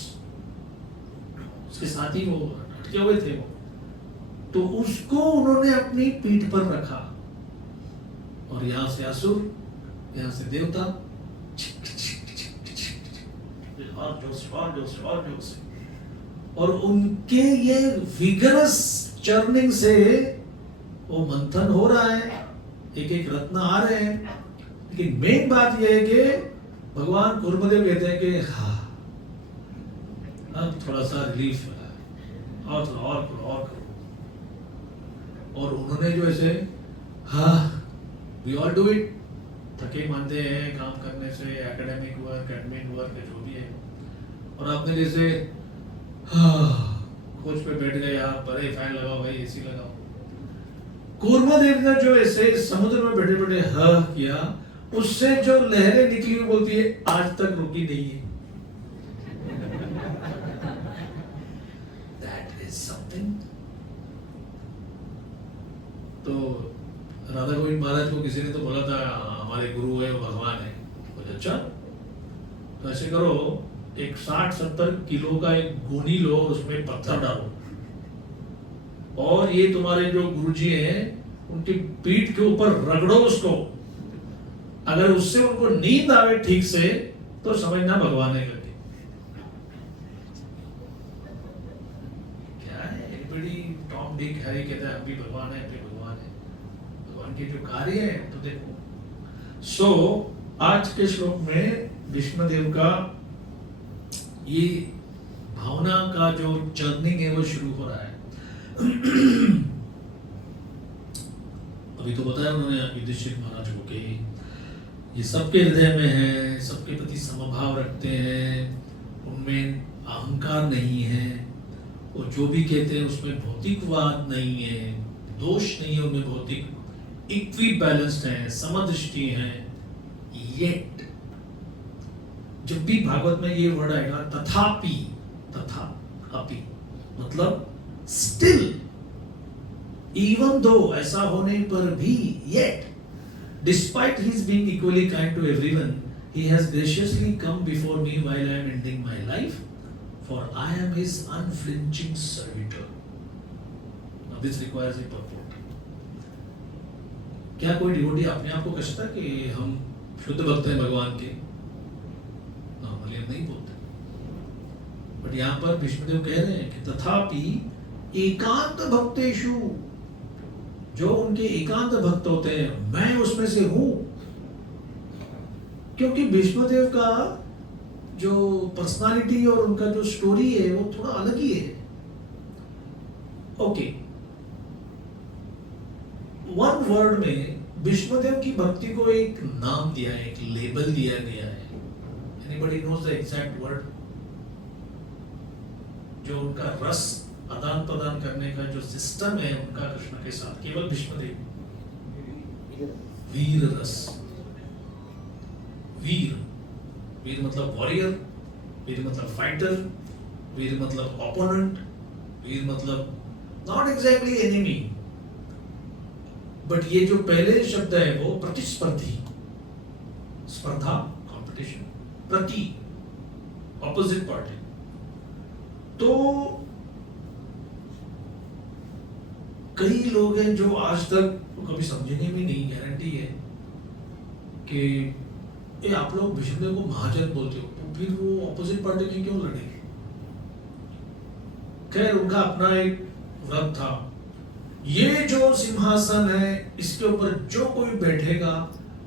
उसके साथ ही वो अटके हुए थे वो। तो उसको उन्होंने अपनी पीठ पर रखा, और यहां से असुर, यहां से देवता, और जोर से, और उनके ये विगरस चर्निंग से वो मंथन हो रहा है, एक एक रत्न आ रहे हैं। लेकिन मेन बात यह है कि भगवान कूर्मदेव कहते हैं कि हाँ अब थोड़ा सा रिलीफ मिला है, और थोड़ा और करो और करो। और उन्होंने जो ऐसे हाँ वी ऑल डू इट, थके मानते हैं काम करने से, एकेडमिक वर्क, एडमिन वर्क, जो भी है। और आपने जैसे हाँ कोच पे बैठ गए, आप बड़े फैन लगाओ भाई, एसी लगाओ। कूर्मदेव ने जो ऐसे समुद्र में बैठे बैठे हाँ किया, उससे जो लहरें निकली वो बोलती है आज तक रुकी नहीं है। That is something। तो राधा गोविंद महाराज को किसी ने तो बोला था हमारे गुरु है वो भगवान है। बोले अच्छा, तो ऐसे करो, एक 60-70 किलो का एक गोनी लो, उसमें पत्थर डालो, और ये तुम्हारे जो गुरुजी हैं उनकी पीठ के ऊपर रगड़ो उसको। अगर उससे उनको नींद आवे ठीक से तो समझना भगवान है करके। क्या है बड़ी टॉम डिक हैरी कहता है हम भी भगवान है, अपने भगवान है। भगवान के जो कार्य है तो देखो। सो आज के श्लोक में विष्णुदेव का ये भावना का जो जर्निंग है वो शुरू हो रहा है। अभी तो बताया उन्होंने युधिष्ठिर महाराज को कि ये सबके हृदय में है, सबके प्रति समभाव रखते हैं, उनमें अहंकार नहीं है, वो जो भी कहते हैं उसमें भौतिकवाद नहीं है, दोष नहीं है उनमें भौतिक, इक्वी बैलेंस्ड है, समदृष्टि है। येट जब भी भागवत में ये वर्ड आएगा तथापि, तथा अपि मतलब स्टिल, इवन दो, ऐसा होने पर भी, yet despite his being equally kind to everyone, he has graciously come before me while I am ending my life, for I am his unflinching servitor. Now this requires a purport. क्या कोई devotee अपने आप को कहता है कि हम शुद्ध भक्त हैं भगवान के? नॉर्मली हम नहीं बोलते, बट यहाँ पर भीष्मदेव कह रहे हैं कि तथापि एकांत भक्तेषु, जो उनके एकांत भक्त होते हैं, मैं उसमें से हूं। क्योंकि भीष्मदेव का जो पर्सनालिटी और उनका जो स्टोरी है वो थोड़ा अलग ही है। ओके, वन वर्ड में भीष्मदेव की भक्ति को एक नाम दिया है, एक लेबल दिया गया है। Anybody knows the exact word? जो उनका रस आदान प्रदान करने का जो सिस्टम है उनका कृष्ण के साथ, केवल भीष्मदेव, वीर रस। वीर, वीर मतलब वॉरियर, वीर मतलब फाइटर, वीर मतलब ओपोनेंट, वीर मतलब नॉट एग्जैक्टली एनिमी, बट ये जो पहले शब्द है वो प्रतिस्पर्धी, स्पर्धा, कंपटीशन, प्रति, ऑपोजिट पार्टी। तो कई लोग हैं जो आज तक कभी समझेंगे भी नहीं, गारंटी है कि ये आप लोग भीष्मदेव को महाजन बोलते हो, तो फिर वो ऑपोजिट पार्टी में क्यों लड़ेंगे? खैर, उनका अपना एक व्रत था, ये जो सिंहासन है इसके ऊपर जो कोई बैठेगा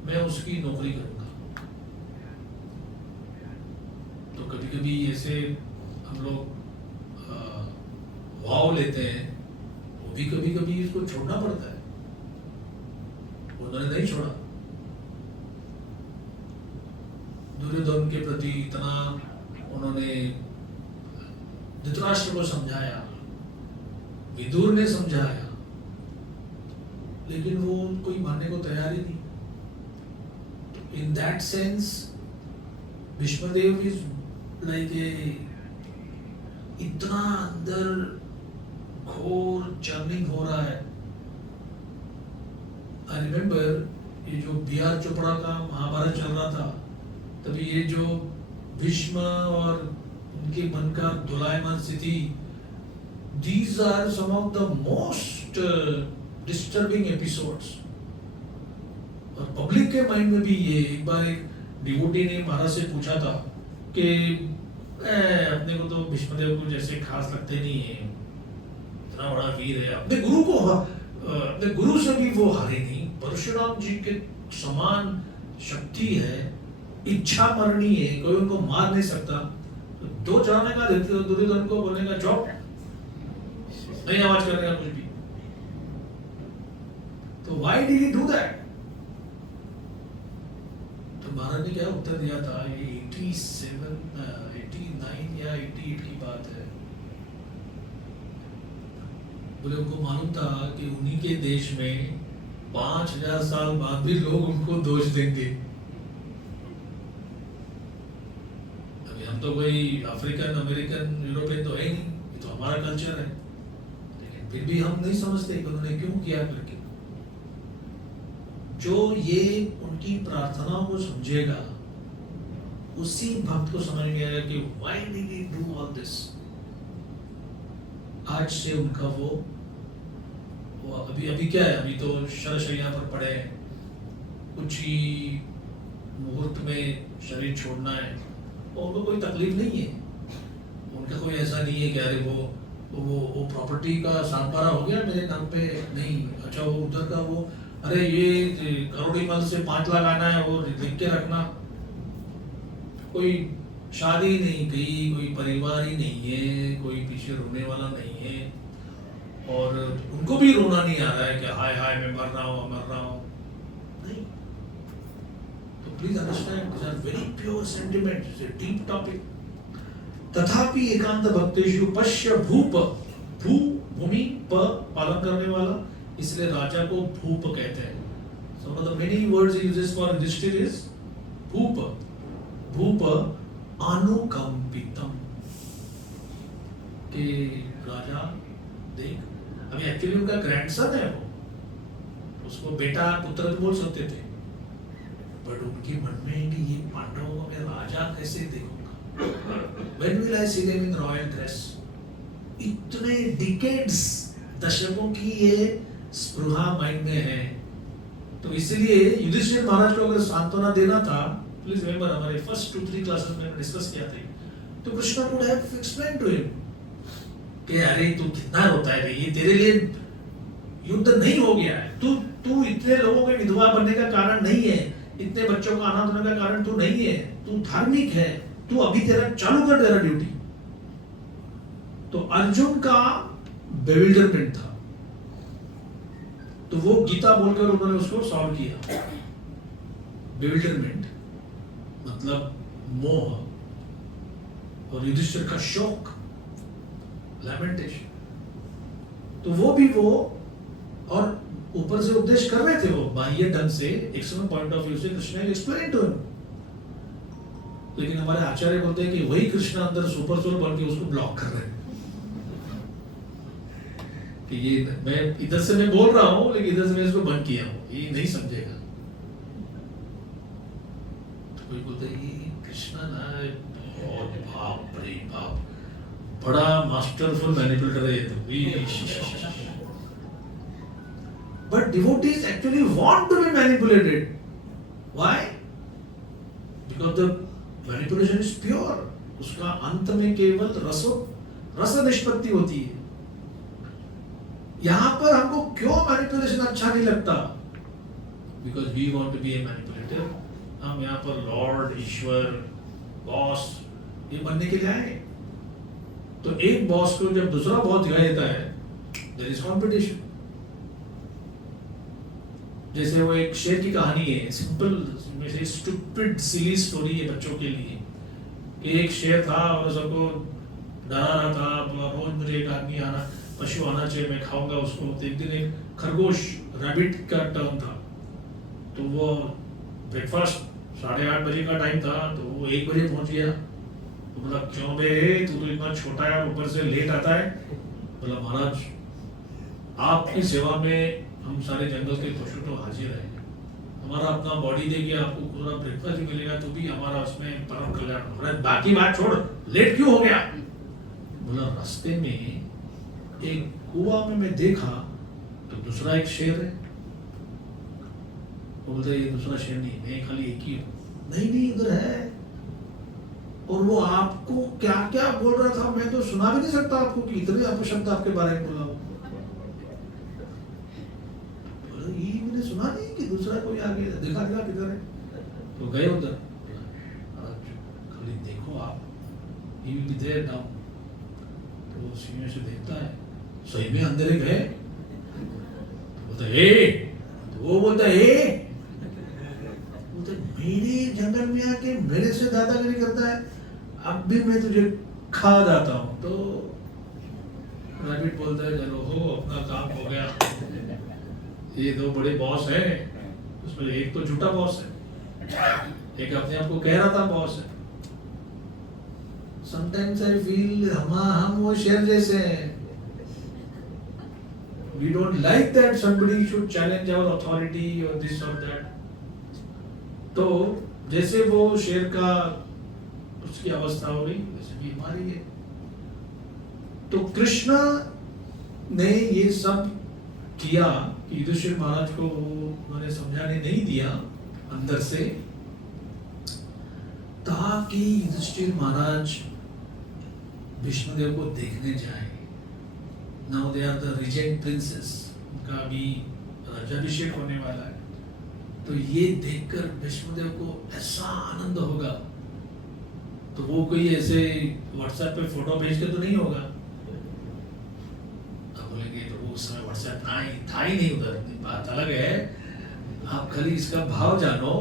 मैं उसकी नौकरी करूंगा। तो कभी कभी ऐसे हम लोग वाव लेते हैं, वो भी कभी कभी इसको छोड़ना पड़ता है। उन्होंने नहीं छोड़ा, दुर्योधन के प्रति इतना उन्होंने धृतराष्ट्र को समझाया, विदुर ने समझाया, लेकिन वो कोई मानने को तैयार ही नहीं। In that sense Bhishmadev is like a, इतना अंदर घोर जर्निंग हो रहा है। आई रिमेम्बर ये जो बी.आर. चोपड़ा का महाभारत चल रहा था, तभी ये जो भीष्म और उनके मन का दोलायमान स्थिति, these are some of the most disturbing episodes। और पब्लिक के माइंड में भी ये, एक बार एक डिवोटी ने महाराज से पूछा था कि अपने को तो भीष्मदेव को जैसे खास लगते नहीं है, इतना बड़ा वीर है, अपने गुरु को, अपने गुरु से भी वो हारे नहीं, परशुराम जी के समान शक्ति है, इच्छा मरनी है, कोई उनको मार नहीं सकता। तो दो जाने का दुर्योधन को बोलने का जॉब नहीं, आवाज करने का कुछ भी। तो why did he do that? तो महाराज ने क्या उत्तर दिया था, ये 89 या 88 की बात है। बोले उनको मालूम था कि उन्हीं के देश में 5000 साल बाद भी लोग उनको दोष देंगे। अभी हम तो कोई अफ्रीकन, अमेरिकन, यूरोपियन तो है नहीं, ये तो हमारा कल्चर है, लेकिन फिर भी हम नहीं समझते कि उन्होंने क्यों किया करके। जो ये उनकी प्रार्थनाओं को समझेगा, उसी भक्त को समझ में आएगा कि why did he do all this। आज से उनका वो अभी क्या है, अभी तो शरशैया पर पड़े हैं, कुछ ही मुहूर्त में शरीर छोड़ना है, और उनको कोई तकलीफ नहीं है। उनका कोई ऐसा नहीं है कि अरे वो प्रॉपर्टी का सांपारा हो गया मेरे नाम पे, नहीं, अच्छा वो उधर का वो, अरे ये करोड़ी मल से 5 लाख आना है, वो लिख के रखना। कोई शादी नहीं की, कोई परिवार ही नहीं है, कोई पीछे रोने वाला नहीं है, और उनको भी रोना नहीं आ रहा है कि हाय हाय मैं मर रहा हूँ नहीं। तो please understand this are very pure sentiment, it's a deep topic. तथापि एकांत भक्तेषु पश्य भूप, भू भूमि, प पालन करने वाला, इसलिए राजा को भूप कहते हैं। So one of the many words he uses for Yudhishthir is भूप, भूप अनुकंपितम, कि राजा देख, अभी एक्चुअली उनका ग्रैंडसन है वो, उसको बेटा पुत्र भी बोल सकते थे, बट उनके मन में है कि ये पांडवों को मैं राजा कैसे देखूंगा, when will I see them in royal dress? इतने डिकेड्स, दशकों की ये स्पृहा माइंड में है। तो इसलिए युधिष्ठिर महाराज को अगर सांत्वना देना था, प्लीज रिमेंबर हमारे फर्स्ट 2-3 क्लासेस में डिस्कस किया था, तो Krishna would have explain to him कि अरे तू कितना रोता है, ये तेरे लिए युद्ध नहीं हो गया है, तू इतने लोगों के विधवा बनने का कारण नहीं है, इतने बच्चों का अनाथ होने का कारण तू नहीं है, तू धार्मिक है, तू अभी तेरा चालू कर तेरा ड्यूटी। तो अर्जुन का बेविल्डरमेंट था, तो वो गीता बोलकर उन्होंने उसको सॉल्व किया। बेविल्डरमेंट मतलब मोह, और युधिष्ठिर का शोक, लैमेंटेशन। तो वो भी वो, और ऊपर से उपदेश कर रहे थे वो बाह्य ढंग से, एक्सटर्नल पॉइंट ऑफ व्यू से कृष्ण ने एक्सप्लेन टू हिम। लेकिन हमारे आचार्य बोलते हैं कि वही कृष्ण अंदर सुपर सोल बन के उसको ब्लॉक कर रहे हैं कि ये मैं इधर से मैं बोल रहा हूं, लेकिन इधर से मैं इसको बंद किया हूं, ये नहीं समझेगा। तो कोई बोलता है ये कृष्ण ना बहुत बाप रे बाप, बड़ा मास्टरफुल मैनिपुलेटर है ये तो। But devotees actually want to be manipulated. Why? Because the manipulation is pure. उसका अंत में केवल रस निष्पत्ति होती है। यहां पर हमको क्यों मैनिपुलेशन अच्छा नहीं लगता? Because we want to be a manipulator. हम यहाँ पर लॉर्ड, ईश्वर, बॉस ये बनने के लिए आए। तो एक बॉस को जब दूसरा बॉस दिखाई देता है, there is competition. जैसे वो एक शेर की कहानी है, सिंपल में से स्टूपिड सिली स्टोरी है बच्चों के लिए, कि एक शेर था और सबको डरा रहा था, रोज मुझे एक आदमी आना, पशु आना चाहिए, मैं खाऊंगा उसको। तो एक दिन एक खरगोश, रैबिट का टर्न था, तो वो ब्रेकफास्ट 8:30 बजे का टाइम था, तो वो 1 बजे पहुंच गया। तो बोला क्यों बे, तू तो इतना छोटा है और ऊपर से लेट आता है। बोला महाराज आपकी सेवा में हम सारे जंगल के पशु तो हाजिर हैं, हमारा अपना बॉडी देगी, आपको पूरा ब्रेकफास्ट भी मिलेगा, तो भी हमारा उसमें परम कल्याण हो। बाकी बात छोड़, लेट क्यों हो गया? बोला रास्ते में एक कुआं में मैं देखा तो दूसरा एक शेर है। बोलते ये दूसरा शेर नहीं, मैं खाली एक ही हूँ। नहीं उधर है, और वो आपको क्या क्या बोल रहा था, मैं तो सुना भी नहीं सकता आपको कि इतने अपशब्द आपके बारे में बोला। ये मैंने सुना नहीं कि दूसरा कोई आगे देखा किधर है। तो गए उधर, खाली देखो आप, he will be there now। तो वो सीने से देखता है, सही में अंदर गए। बोलता है तो वो बोलता है बोलते मेरे जंगल में आके मेरे से दादागिरी करता है, अब भी मैं तुझे खा जाता हूँ। तो रैबिट बोलता है चलो हो, अपना काम हो गया। ये 2 बड़े बॉस हैं, उसमें एक तो झूठा बॉस है, एक अपने आप को कह रहा था बॉस है। Sometimes I feel हम वो शेर जैसे हैं। We don't like that somebody should challenge our authority or this or that। तो जैसे वो शेर का उसकी अवस्था हो गई, वैसे भी हमारी है। तो कृष्ण ने ये सब किया कि युधिष्ठिर महाराज को उन्होंने समझाने नहीं दिया अंदर से, ताकि युधिष्ठिर महाराज विष्णुदेव को देखने जाए। Now they are the regent princes, उनका भी राज्याभिषेक होने वाला है। तो ये देखकर विष्णुदेव को ऐसा आनंद होगा, तो वो कोई ऐसे व्हाट्सएप पे फोटो भेज के तो नहीं होगा। बोलेंगे तो वो उस समय व्हाट्सएप था ही नहीं उधर, बात अलग है। आप खाली इसका भाव जानो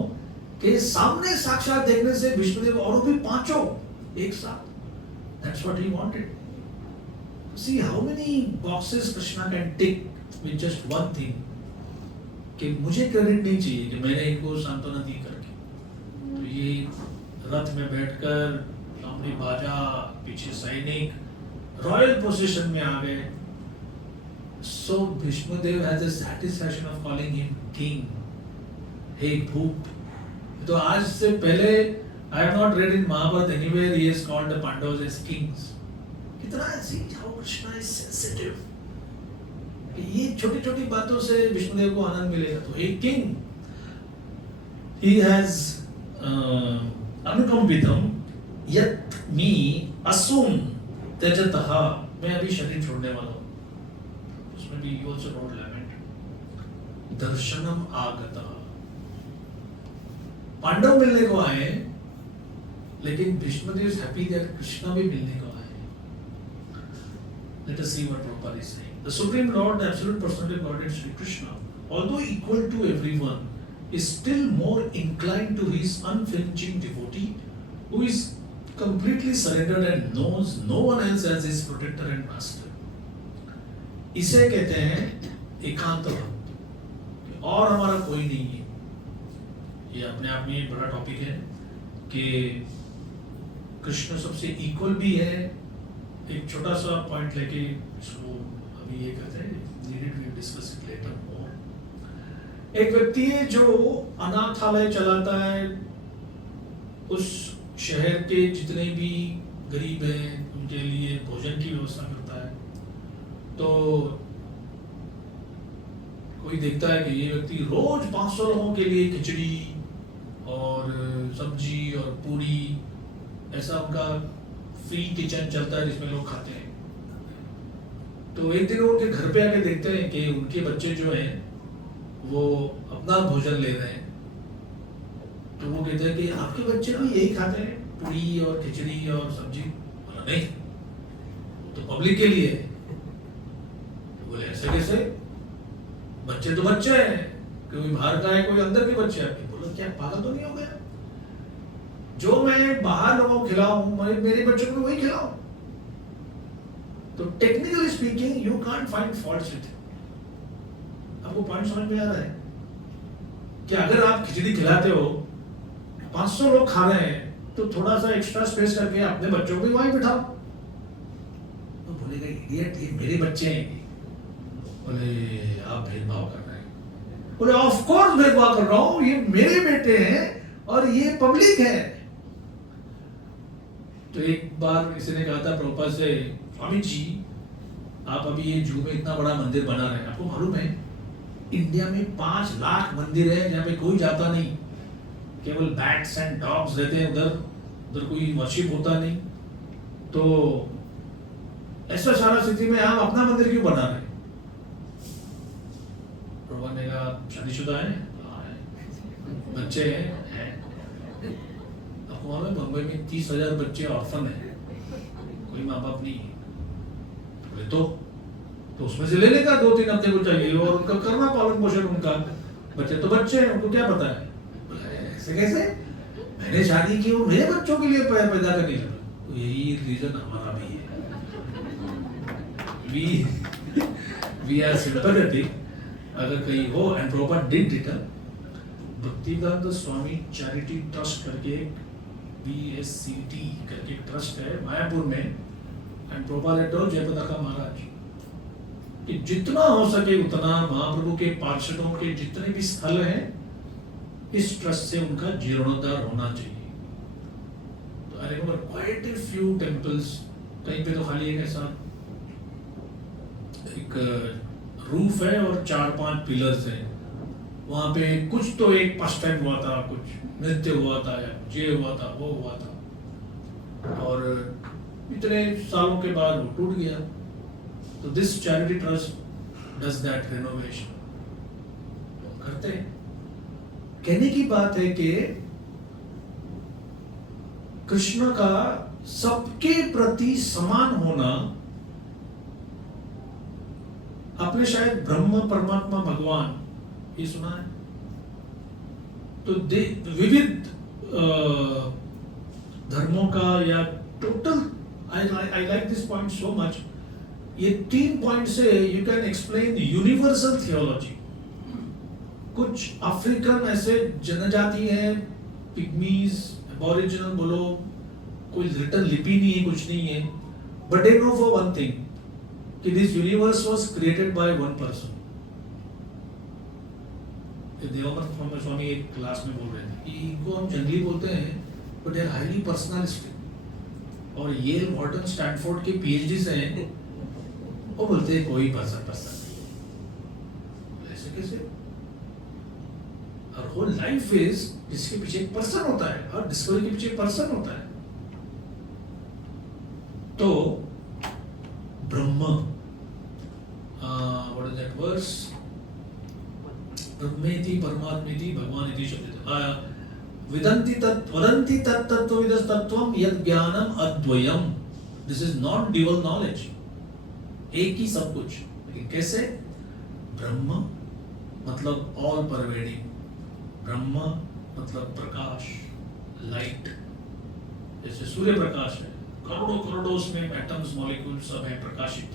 कि सामने साक्षात देखने से विष्णुदेव और भी पांचों एक साथ. That's what he wanted. See how many boxes Krishna can tick with just one thing. कि मुझे क्रेडिट नहीं चाहिए कि मैंने इनको सांत्वना दी करके. तो ये रथ में बैठकर सामने बाजा, पीछे सैनिक रॉयल पोजीशन में आ गए. So Vishnudev has the satisfaction of calling him king. Hey Bhoop. तो आज से पहले I have not read in Mahabharata anywhere he has called the Pandavas as kings. कितना see how Krishna is sensitive. कि ये छोटी छोटी बातों से विष्णुदेव को आनंद मिलेगा. तो एक किंग he has अनुकंपितम यत् मी असुम त्यजतः. मैं अभी शरीर छोड़ने वाला हूँ. उसमें भी he also wrote lament. दर्शनम आगतः. पांडव मिलने को आए, लेकिन Bhishmadev is happy that Krishna भी मिलने को आए. Let us see what Prabhupada is saying. The Supreme Lord, the Absolute Personality of Godhead, Sri Krishna, although equal to everyone, is still more inclined to his unflinching devotee, who is completely surrendered and knows no one else as his protector and master. इसे कहते हैं एकांत भक्त. और हमारा कोई नहीं है. ये अपने आप में एक बड़ा टॉपिक है कि कृष्ण सबसे इक्वल भी है. एक छोटा सा पॉइंट लेके इसको अभी ये कहते हैं needed we discuss it later more. एक व्यक्ति है जो अनाथालय चलाता है. उस शहर के जितने भी गरीब हैं उनके लिए भोजन की व्यवस्था करता है. तो कोई देखता है कि ये व्यक्ति रोज 500 लोगों के लिए खिचड़ी और सब्जी और पूरी ऐसा उनका फ्री किचन चलता है जिसमें लोग खाते हैं. तो एक दिन उनके घर पे आके देखते हैं कि उनके बच्चे जो हैं वो अपना भोजन ले रहे हैं. तो वो कहते हैं कि आपके बच्चे भी यही खाते हैं, पूरी और खिचड़ी और सब्जी. बोला नहीं, वो तो पब्लिक के लिए है. तो बोले ऐसे कैसे? बच्चे तो बच्चे हैं, कोई बाहर का है कोई अंदर के बच्चे हैं. बोलो क्या पागल तो नहीं हो गया? जो मैं बाहर लोगों को खिलाऊं मेरे बच्चों को वही खिलाऊं. तो technically speaking you can't find faults with. आपको पॉइंट समझ में आ रहा है कि अगर आप खिचड़ी खिलाते हो, 500 लोग खा रहे हैं, तो थोड़ा सा एक्स्ट्रा स्पेस करके अपने बच्चों को भी वहीं बिठाओ. तो बोलेगा ये मेरे बच्चे हैं. बोले आप भेदभाव कर रहे हैं. बोले ऑफ कोर्स भेदभाव कर रहा हूं, ये मेरे बेटे हैं और ये पब्लिक है. तो एक बार किसी ने कहा था प्रभुपाद से, स्वामी जी आप अभी ये जू में इतना बड़ा मंदिर बना रहे हैं, आपको मालूम है इंडिया में 5 लाख मंदिर है जहाँ पे कोई जाता नहीं, केवल बैट्स एंड डॉग्स रहते हैं उधर कोई वर्शिप होता नहीं. तो ऐसा सारा स्थिति में आप अपना मंदिर क्यों बना रहे हैं? प्रभुपाद ने कहा शादीशुदा है, बच्चे हैं. आपको मालूम है बम्बई में 30,000 बच्चे ऑर्फन हैं, कोई माँ बाप नहीं है. बोले तो उसमें से लेने का 2-3 हफ्ते को चाहिए और उनका करना पालन पोषण. उनका बच्चे तो बच्चे हैं, उनको क्या पता है? ऐसे कैसे? मैंने शादी की वो मेरे बच्चों के लिए पैदा करने लगा. तो यही रीजन हमारा भी है. वी आर सिंपैथेटिक अगर कहीं हो. And proper did return Bhaktivedanta Swami charity trust करके BSCT करके ट्रस्ट है मायापुर में. एंड प्रोपालेटर जयप्रदा महाराज कि जितना हो सके उतना महाप्रभु के पार्षदों के जितने भी स्थल हैं इस ट्रस्ट से उनका जीर्णोद्धार होना चाहिए. तो I remember quite a few temples. कहीं पे तो खाली एक ऐसा एक रूफ है और 4-5 पिलर्स हैं. वहां पे कुछ तो एक पास्ट टाइम हुआ था, कुछ नृत्य हुआ था, ये हुआ था, वो हुआ था, और इतने सालों के बाद वो टूट गया. तो this charity trust does that renovation करते हैं. कहने की बात है कि कृष्ण का सबके प्रति समान होना आपने शायद ब्रह्म परमात्मा भगवान ये सुना है. तो विविध धर्मों का या total, I like this point so much. ये 3 पॉइंट से you can explain universal theology. कुछ अफ्रीकन ऐसे जनजाति है, पिग्मीज, एबोरिजिनल बोलो, कोई रिटन लिपि नहीं है, कुछ नहीं है, but they know for one thing कि this universe was created by one person. Devanand Swami एक क्लास में बोल रहे थे कि इनको हम जंगली बोलते हैं, बट दे आर हाईली पर्सनलिस्टिक। और येल, वॉर्टन, स्टैनफोर्ड के पीएचडी से हैं, वो बोलते हैं कोई पर्सन ऐसे कैसे? और होल लाइफ इज, इसके पीछे एक पर्सन होता है, और डिस्कवरी के पीछे एक पर्सन होता है। तो ब्रह्म, व्हाट इज दैट वर्स? ब्रह्मेति परमात्मेति भगवानेति शब्द वदन्ति तत्त्वविदस्तत्त्वं यद् ज्ञानम अद्वयम। This is not dual knowledge, एक ही सब कुछ। लेकिन कैसे? ब्रह्म मतलब ऑल परवेडिंग, ब्रह्म मतलब प्रकाश, लाइट। जैसे सूर्य प्रकाश है, करोड़ों करोड़ों उसमें एटम्स, मॉलिक्यूल सब है प्रकाशित।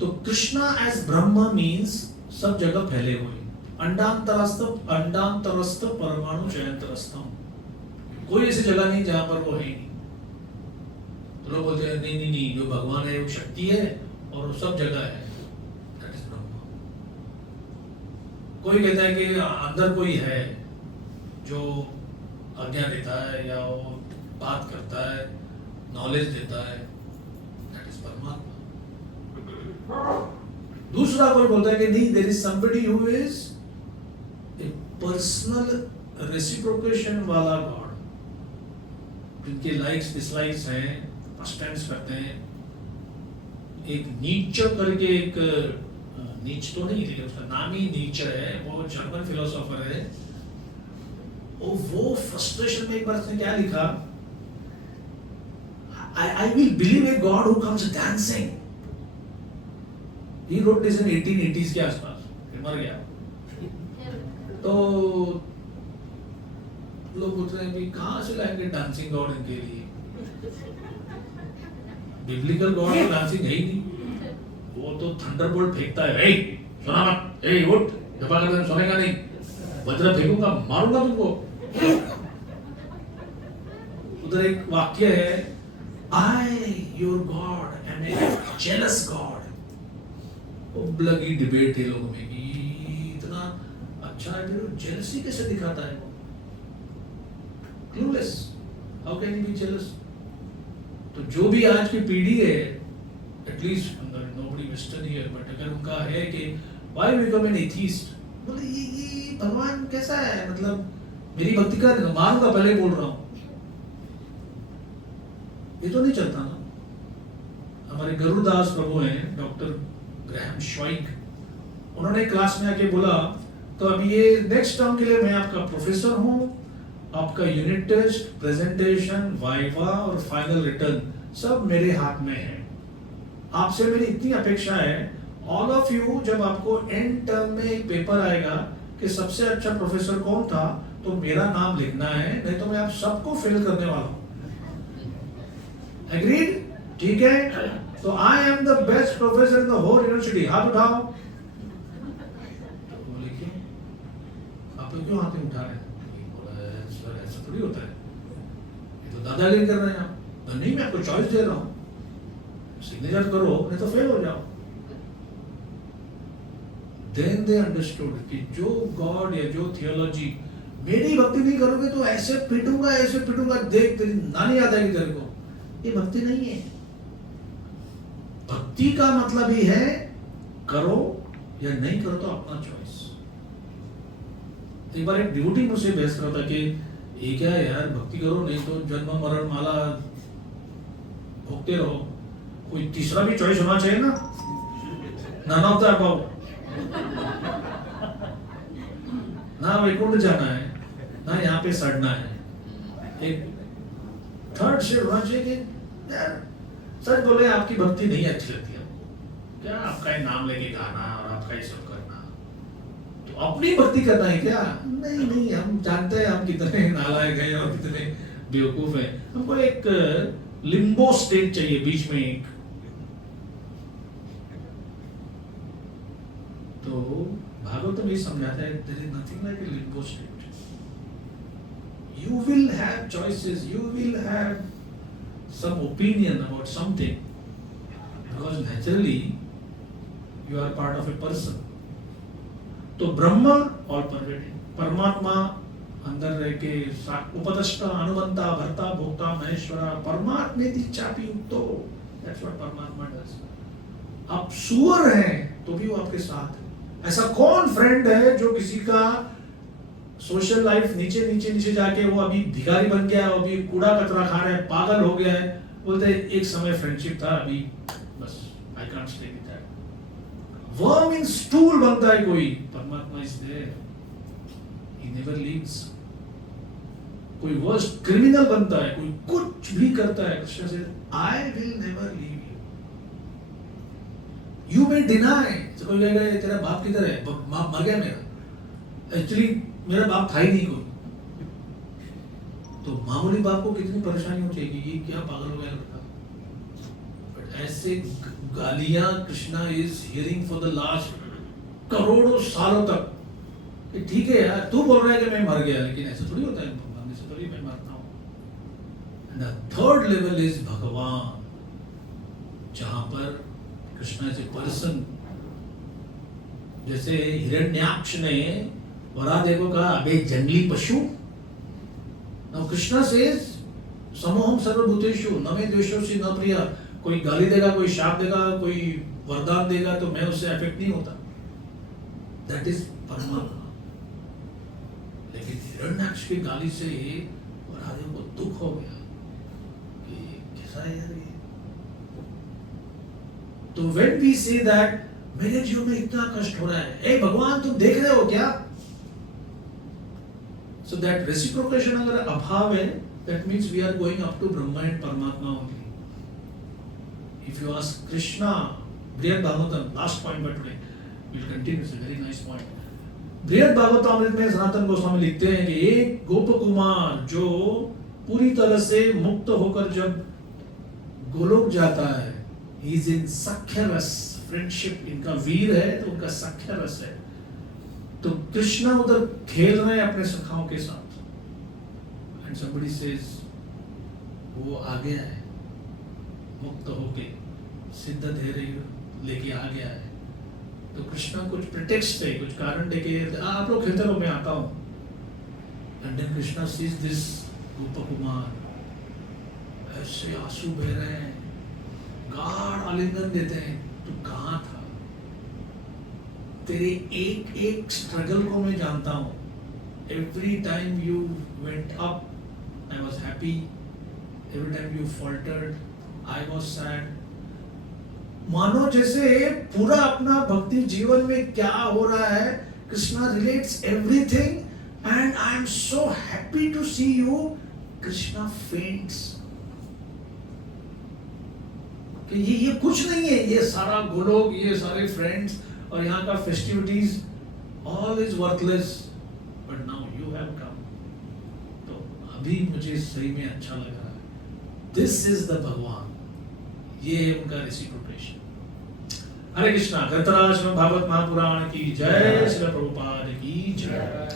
तो कृष्णा एज ब्रह्म मीन्स सब जगह फैले हुए, अंडांतरस्थ परमाणु चयंतरस्थम। कोई ऐसी जगह नहीं जहां पर वो है नहीं। तो लोग बोलते हैं नहीं, जो भगवान है वो शक्ति है और वो सब जगह है, दैट इज ब्रह्म। कोई कहता है कि अंदर कोई है जो आज्ञा देता है या वो बात करता है, नॉलेज देता है, दैट इज परमात्मा। दूसरा कोई बोलता है कि नहीं, there is somebody who is a personal reciprocation वाला गॉड, जिनके लाइक्स डिसलाइक्स हैं, फर्स्ट करते हैं। एक नीचे करके, एक नीच तो नहीं लेकिन उसका नाम ही नीचे है, वो जर्मन फिलोसोफर है। वो फ्रस्ट्रेशन में एक बार उसने क्या लिखा, I will believe a God who comes dancing. He wrote this in 1880s के आसपास, फिर मर गया। तो लोग पूछ रहे हैं कि कहाँ से लाएंगे डांसिंग गॉड इनके लिए? बिब्लिकल गॉड तो डांसिंग है ही नहीं। वो तो थंडरबोल्ट फेंकता है, सोना मत, उठ, दबा कर सोनेगा नहीं, वज्र फेंकूंगा, मारूंगा तुमको। उधर एक वाक्य है, I, your God, am a jealous God. वो लगी डिबेट है लोगों में कि इतना अच्छा है फिर जेलसी कैसे दिखाता है? Clueless, how can he be jealous? तो जो भी आज की पीढ़ी है, at least nobody western here, but अगर उनका है कि व्हाई बिकम एन एथीस्ट, बोले ये भगवान कैसा है, मतलब मेरी भक्ति कर देना, मारूंगा, पहले बोल रहा हूँ, ये तो नहीं चलता ना। हमारे गरुदास प्रभु हैं, डॉक्टर ग्रैहम श्वाइक, उन्होंने क्लास में आके बोला, तो अभी ये नेक्स्ट टर्म के लिए मैं आपका प्रोफेसर हूँ, आपका यूनिट टेस्ट, प्रेजेंटेशन, वाइवा और फाइनल रिटर्न सब मेरे हाथ में है। आपसे मेरी इतनी अपेक्षा है, ऑल ऑफ यू, जब आपको एंड टर्म में एक पेपर आएगा कि सबसे अच्छा प्रोफेसर कौन था, तो मेरा नाम लिखना है, नहीं तो मैं आप सबको फेल करने वाला हूँ। एग्रीड? ठीक है? तो I am the best professor in the whole university, हाथ उठाओ। तो बोले क्यों? आप लोग क्यों हाथ उठा रहे हैं? सर ऐसा थोड़ी होता है, ये तो दादागिरी कर रहे हैं आप। तो नहीं, मैं आपको चॉइस दे रहा हूँ, सिग्नेचर करो, नहीं तो फेल हो जाओ। Then they understood कि जो गॉड या जो थियोलॉजी, मेरी भक्ति नहीं करोगे तो ऐसे पिटूंगा, देख तेरी नानी याद आएगी तेरे को, ये भक्ति नहीं है। भक्ति का मतलब ही है करो या नहीं करो तो अपना चॉइस। एक बार एक डिवोटी मुझसे बहस रहा था कि ये क्या है यार, भक्ति करो नहीं तो जन्म मरण माला भोगते रहो, कोई तीसरा भी चॉइस होना चाहिए ना, नाना होता है पाओ ना, वैकुंठ जाना है ना, यहाँ पे सड़ना है। एक थर्ड शेर होना चाहिए कि यार सच बोले आपकी भक्ति नहीं अच्छी लगती है, क्या आपका ही नाम लेके गाना और आपका ही सब करना, तो अपनी भक्ति करना है क्या? नहीं नहीं, हम जानते हैं हम कितने नालायक हैं और कितने बेवकूफ हैं। हमको एक लिम्बो स्टेट चाहिए, बीच में एक। तो भागवतम ये समझाता है, there is nothing like a limbo state. You will have choices, you will have some opinion about something, because naturally you are part of a person. तो ब्रह्म और परमात्मा अंदर रह के उपदष्टा अनुबंधा भर्ता भोक्ता महेश्वरा परमात्मेति चापि युक्तो, that's what परमात्मा does। आप सुअर हैं तो भी वो आपके साथ है। ऐसा कौन फ्रेंड है जो किसी का सोशल लाइफ नीचे नीचे नीचे जाके वो अभी भिखारी बन गया है, अभी कूड़ा कचरा खा रहा है, पागल हो गया है, बोलते हैं एक समय फ्रेंडशिप था, अभी बस I can't stay with that. Worm in stool बनता है कोई, परमात्मा is there, he never leaves. कोई वर्स्ट क्रिमिनल बनता है, कोई कुछ भी करता है, कृष्ण से I will never leave you. You may deny, तो कोई कहेगा तेरा बाप किधर है, बाप मर गया मेरा, एक्चुअली मेरा बाप था ही नहीं कोई। तो मामूली बाप को कितनी परेशानी हो जाएगी, ये क्या पागल हो गया लड़का। बट ऐसे गालियां Krishna is hearing for the last करोड़ों सालों तक कि ठीक है यार, तू बोल रहा है कि मैं मर गया, लेकिन ऐसा थोड़ी होता है, मरने से पहले मैं मरता हूं। And the third level is भगवान, जहां पर कृष्णा इज ए पर्सन। जैसे हिरण्याक्ष ने वरा देखो कहा, अबे जंगली पशु। नाउ कृष्णा सेज समोहम सर्वभूतेषु न मे द्वेषोऽसि न प्रिया। कोई गाली देगा, कोई शाप देगा, कोई वरदान देगा तो मैं उससे अफेक्ट नहीं होता, दैट इज परमात्मा। लेकिन हिरण्याक्ष की गाली से वरादेव को दुख हो गया कि कैसा है यार ये। तो व्हेन वी से दैट मेरे जीवन में इतना कष्ट हो रहा है, ए भगवान तुम देख रहे हो क्या? So that reciprocation अगर अभाव है, that means we are going up to Brahma and Paramatma only. If you ask Krishna, Brihad Bhagavatam, last point but today, we'll continue, it's a very nice point. Brihad Bhagavatamृत में सनातन गोस्वामी लिखते हैं कि एक गोप कुमार जो पूरी तरह से मुक्त होकर जब गोलोक जाता है, he is in सख्य रस, फ्रेंडशिप, इनका वीर है तो उनका सख्य रस है। तो कृष्णा उधर खेल रहे हैं अपने सखाओं के साथ, एंड somebody says वो आ गया है, मुक्त होके सिद्ध धैर्य लेके आ गया है। तो कृष्णा कुछ प्रिटेक्स्ट है, कुछ कारण देके आप लोग खेलते रहो, मैं आता हूं। And then Krishna sees this gop kumar, ऐसे आंसू बह रहे हैं, गाढ़ आलिंगन देते हैं, तू कहां था? तेरे एक एक स्ट्रगल को मैं जानता हूं। Every time you went up, I was happy, every time you faltered, I was sad. मानो जैसे पूरा अपना भक्ति जीवन में क्या हो रहा है, Krishna relates everything, and I am so happy to see you. Krishna faints कि ये कुछ नहीं है, ये सारा गोलोक, ये सारे फ्रेंड्स और यहाँ का festivities, all is worthless, but now you have come. तो अभी मुझे सही में अच्छा लग रहा है। दिस इज द भगवान, ये है उनका रेसिप्रोकेशन। हरे कृष्णा। ग्रंथराज श्रीमद् भागवत महापुराण की जय, श्री प्रभुपाद की जय।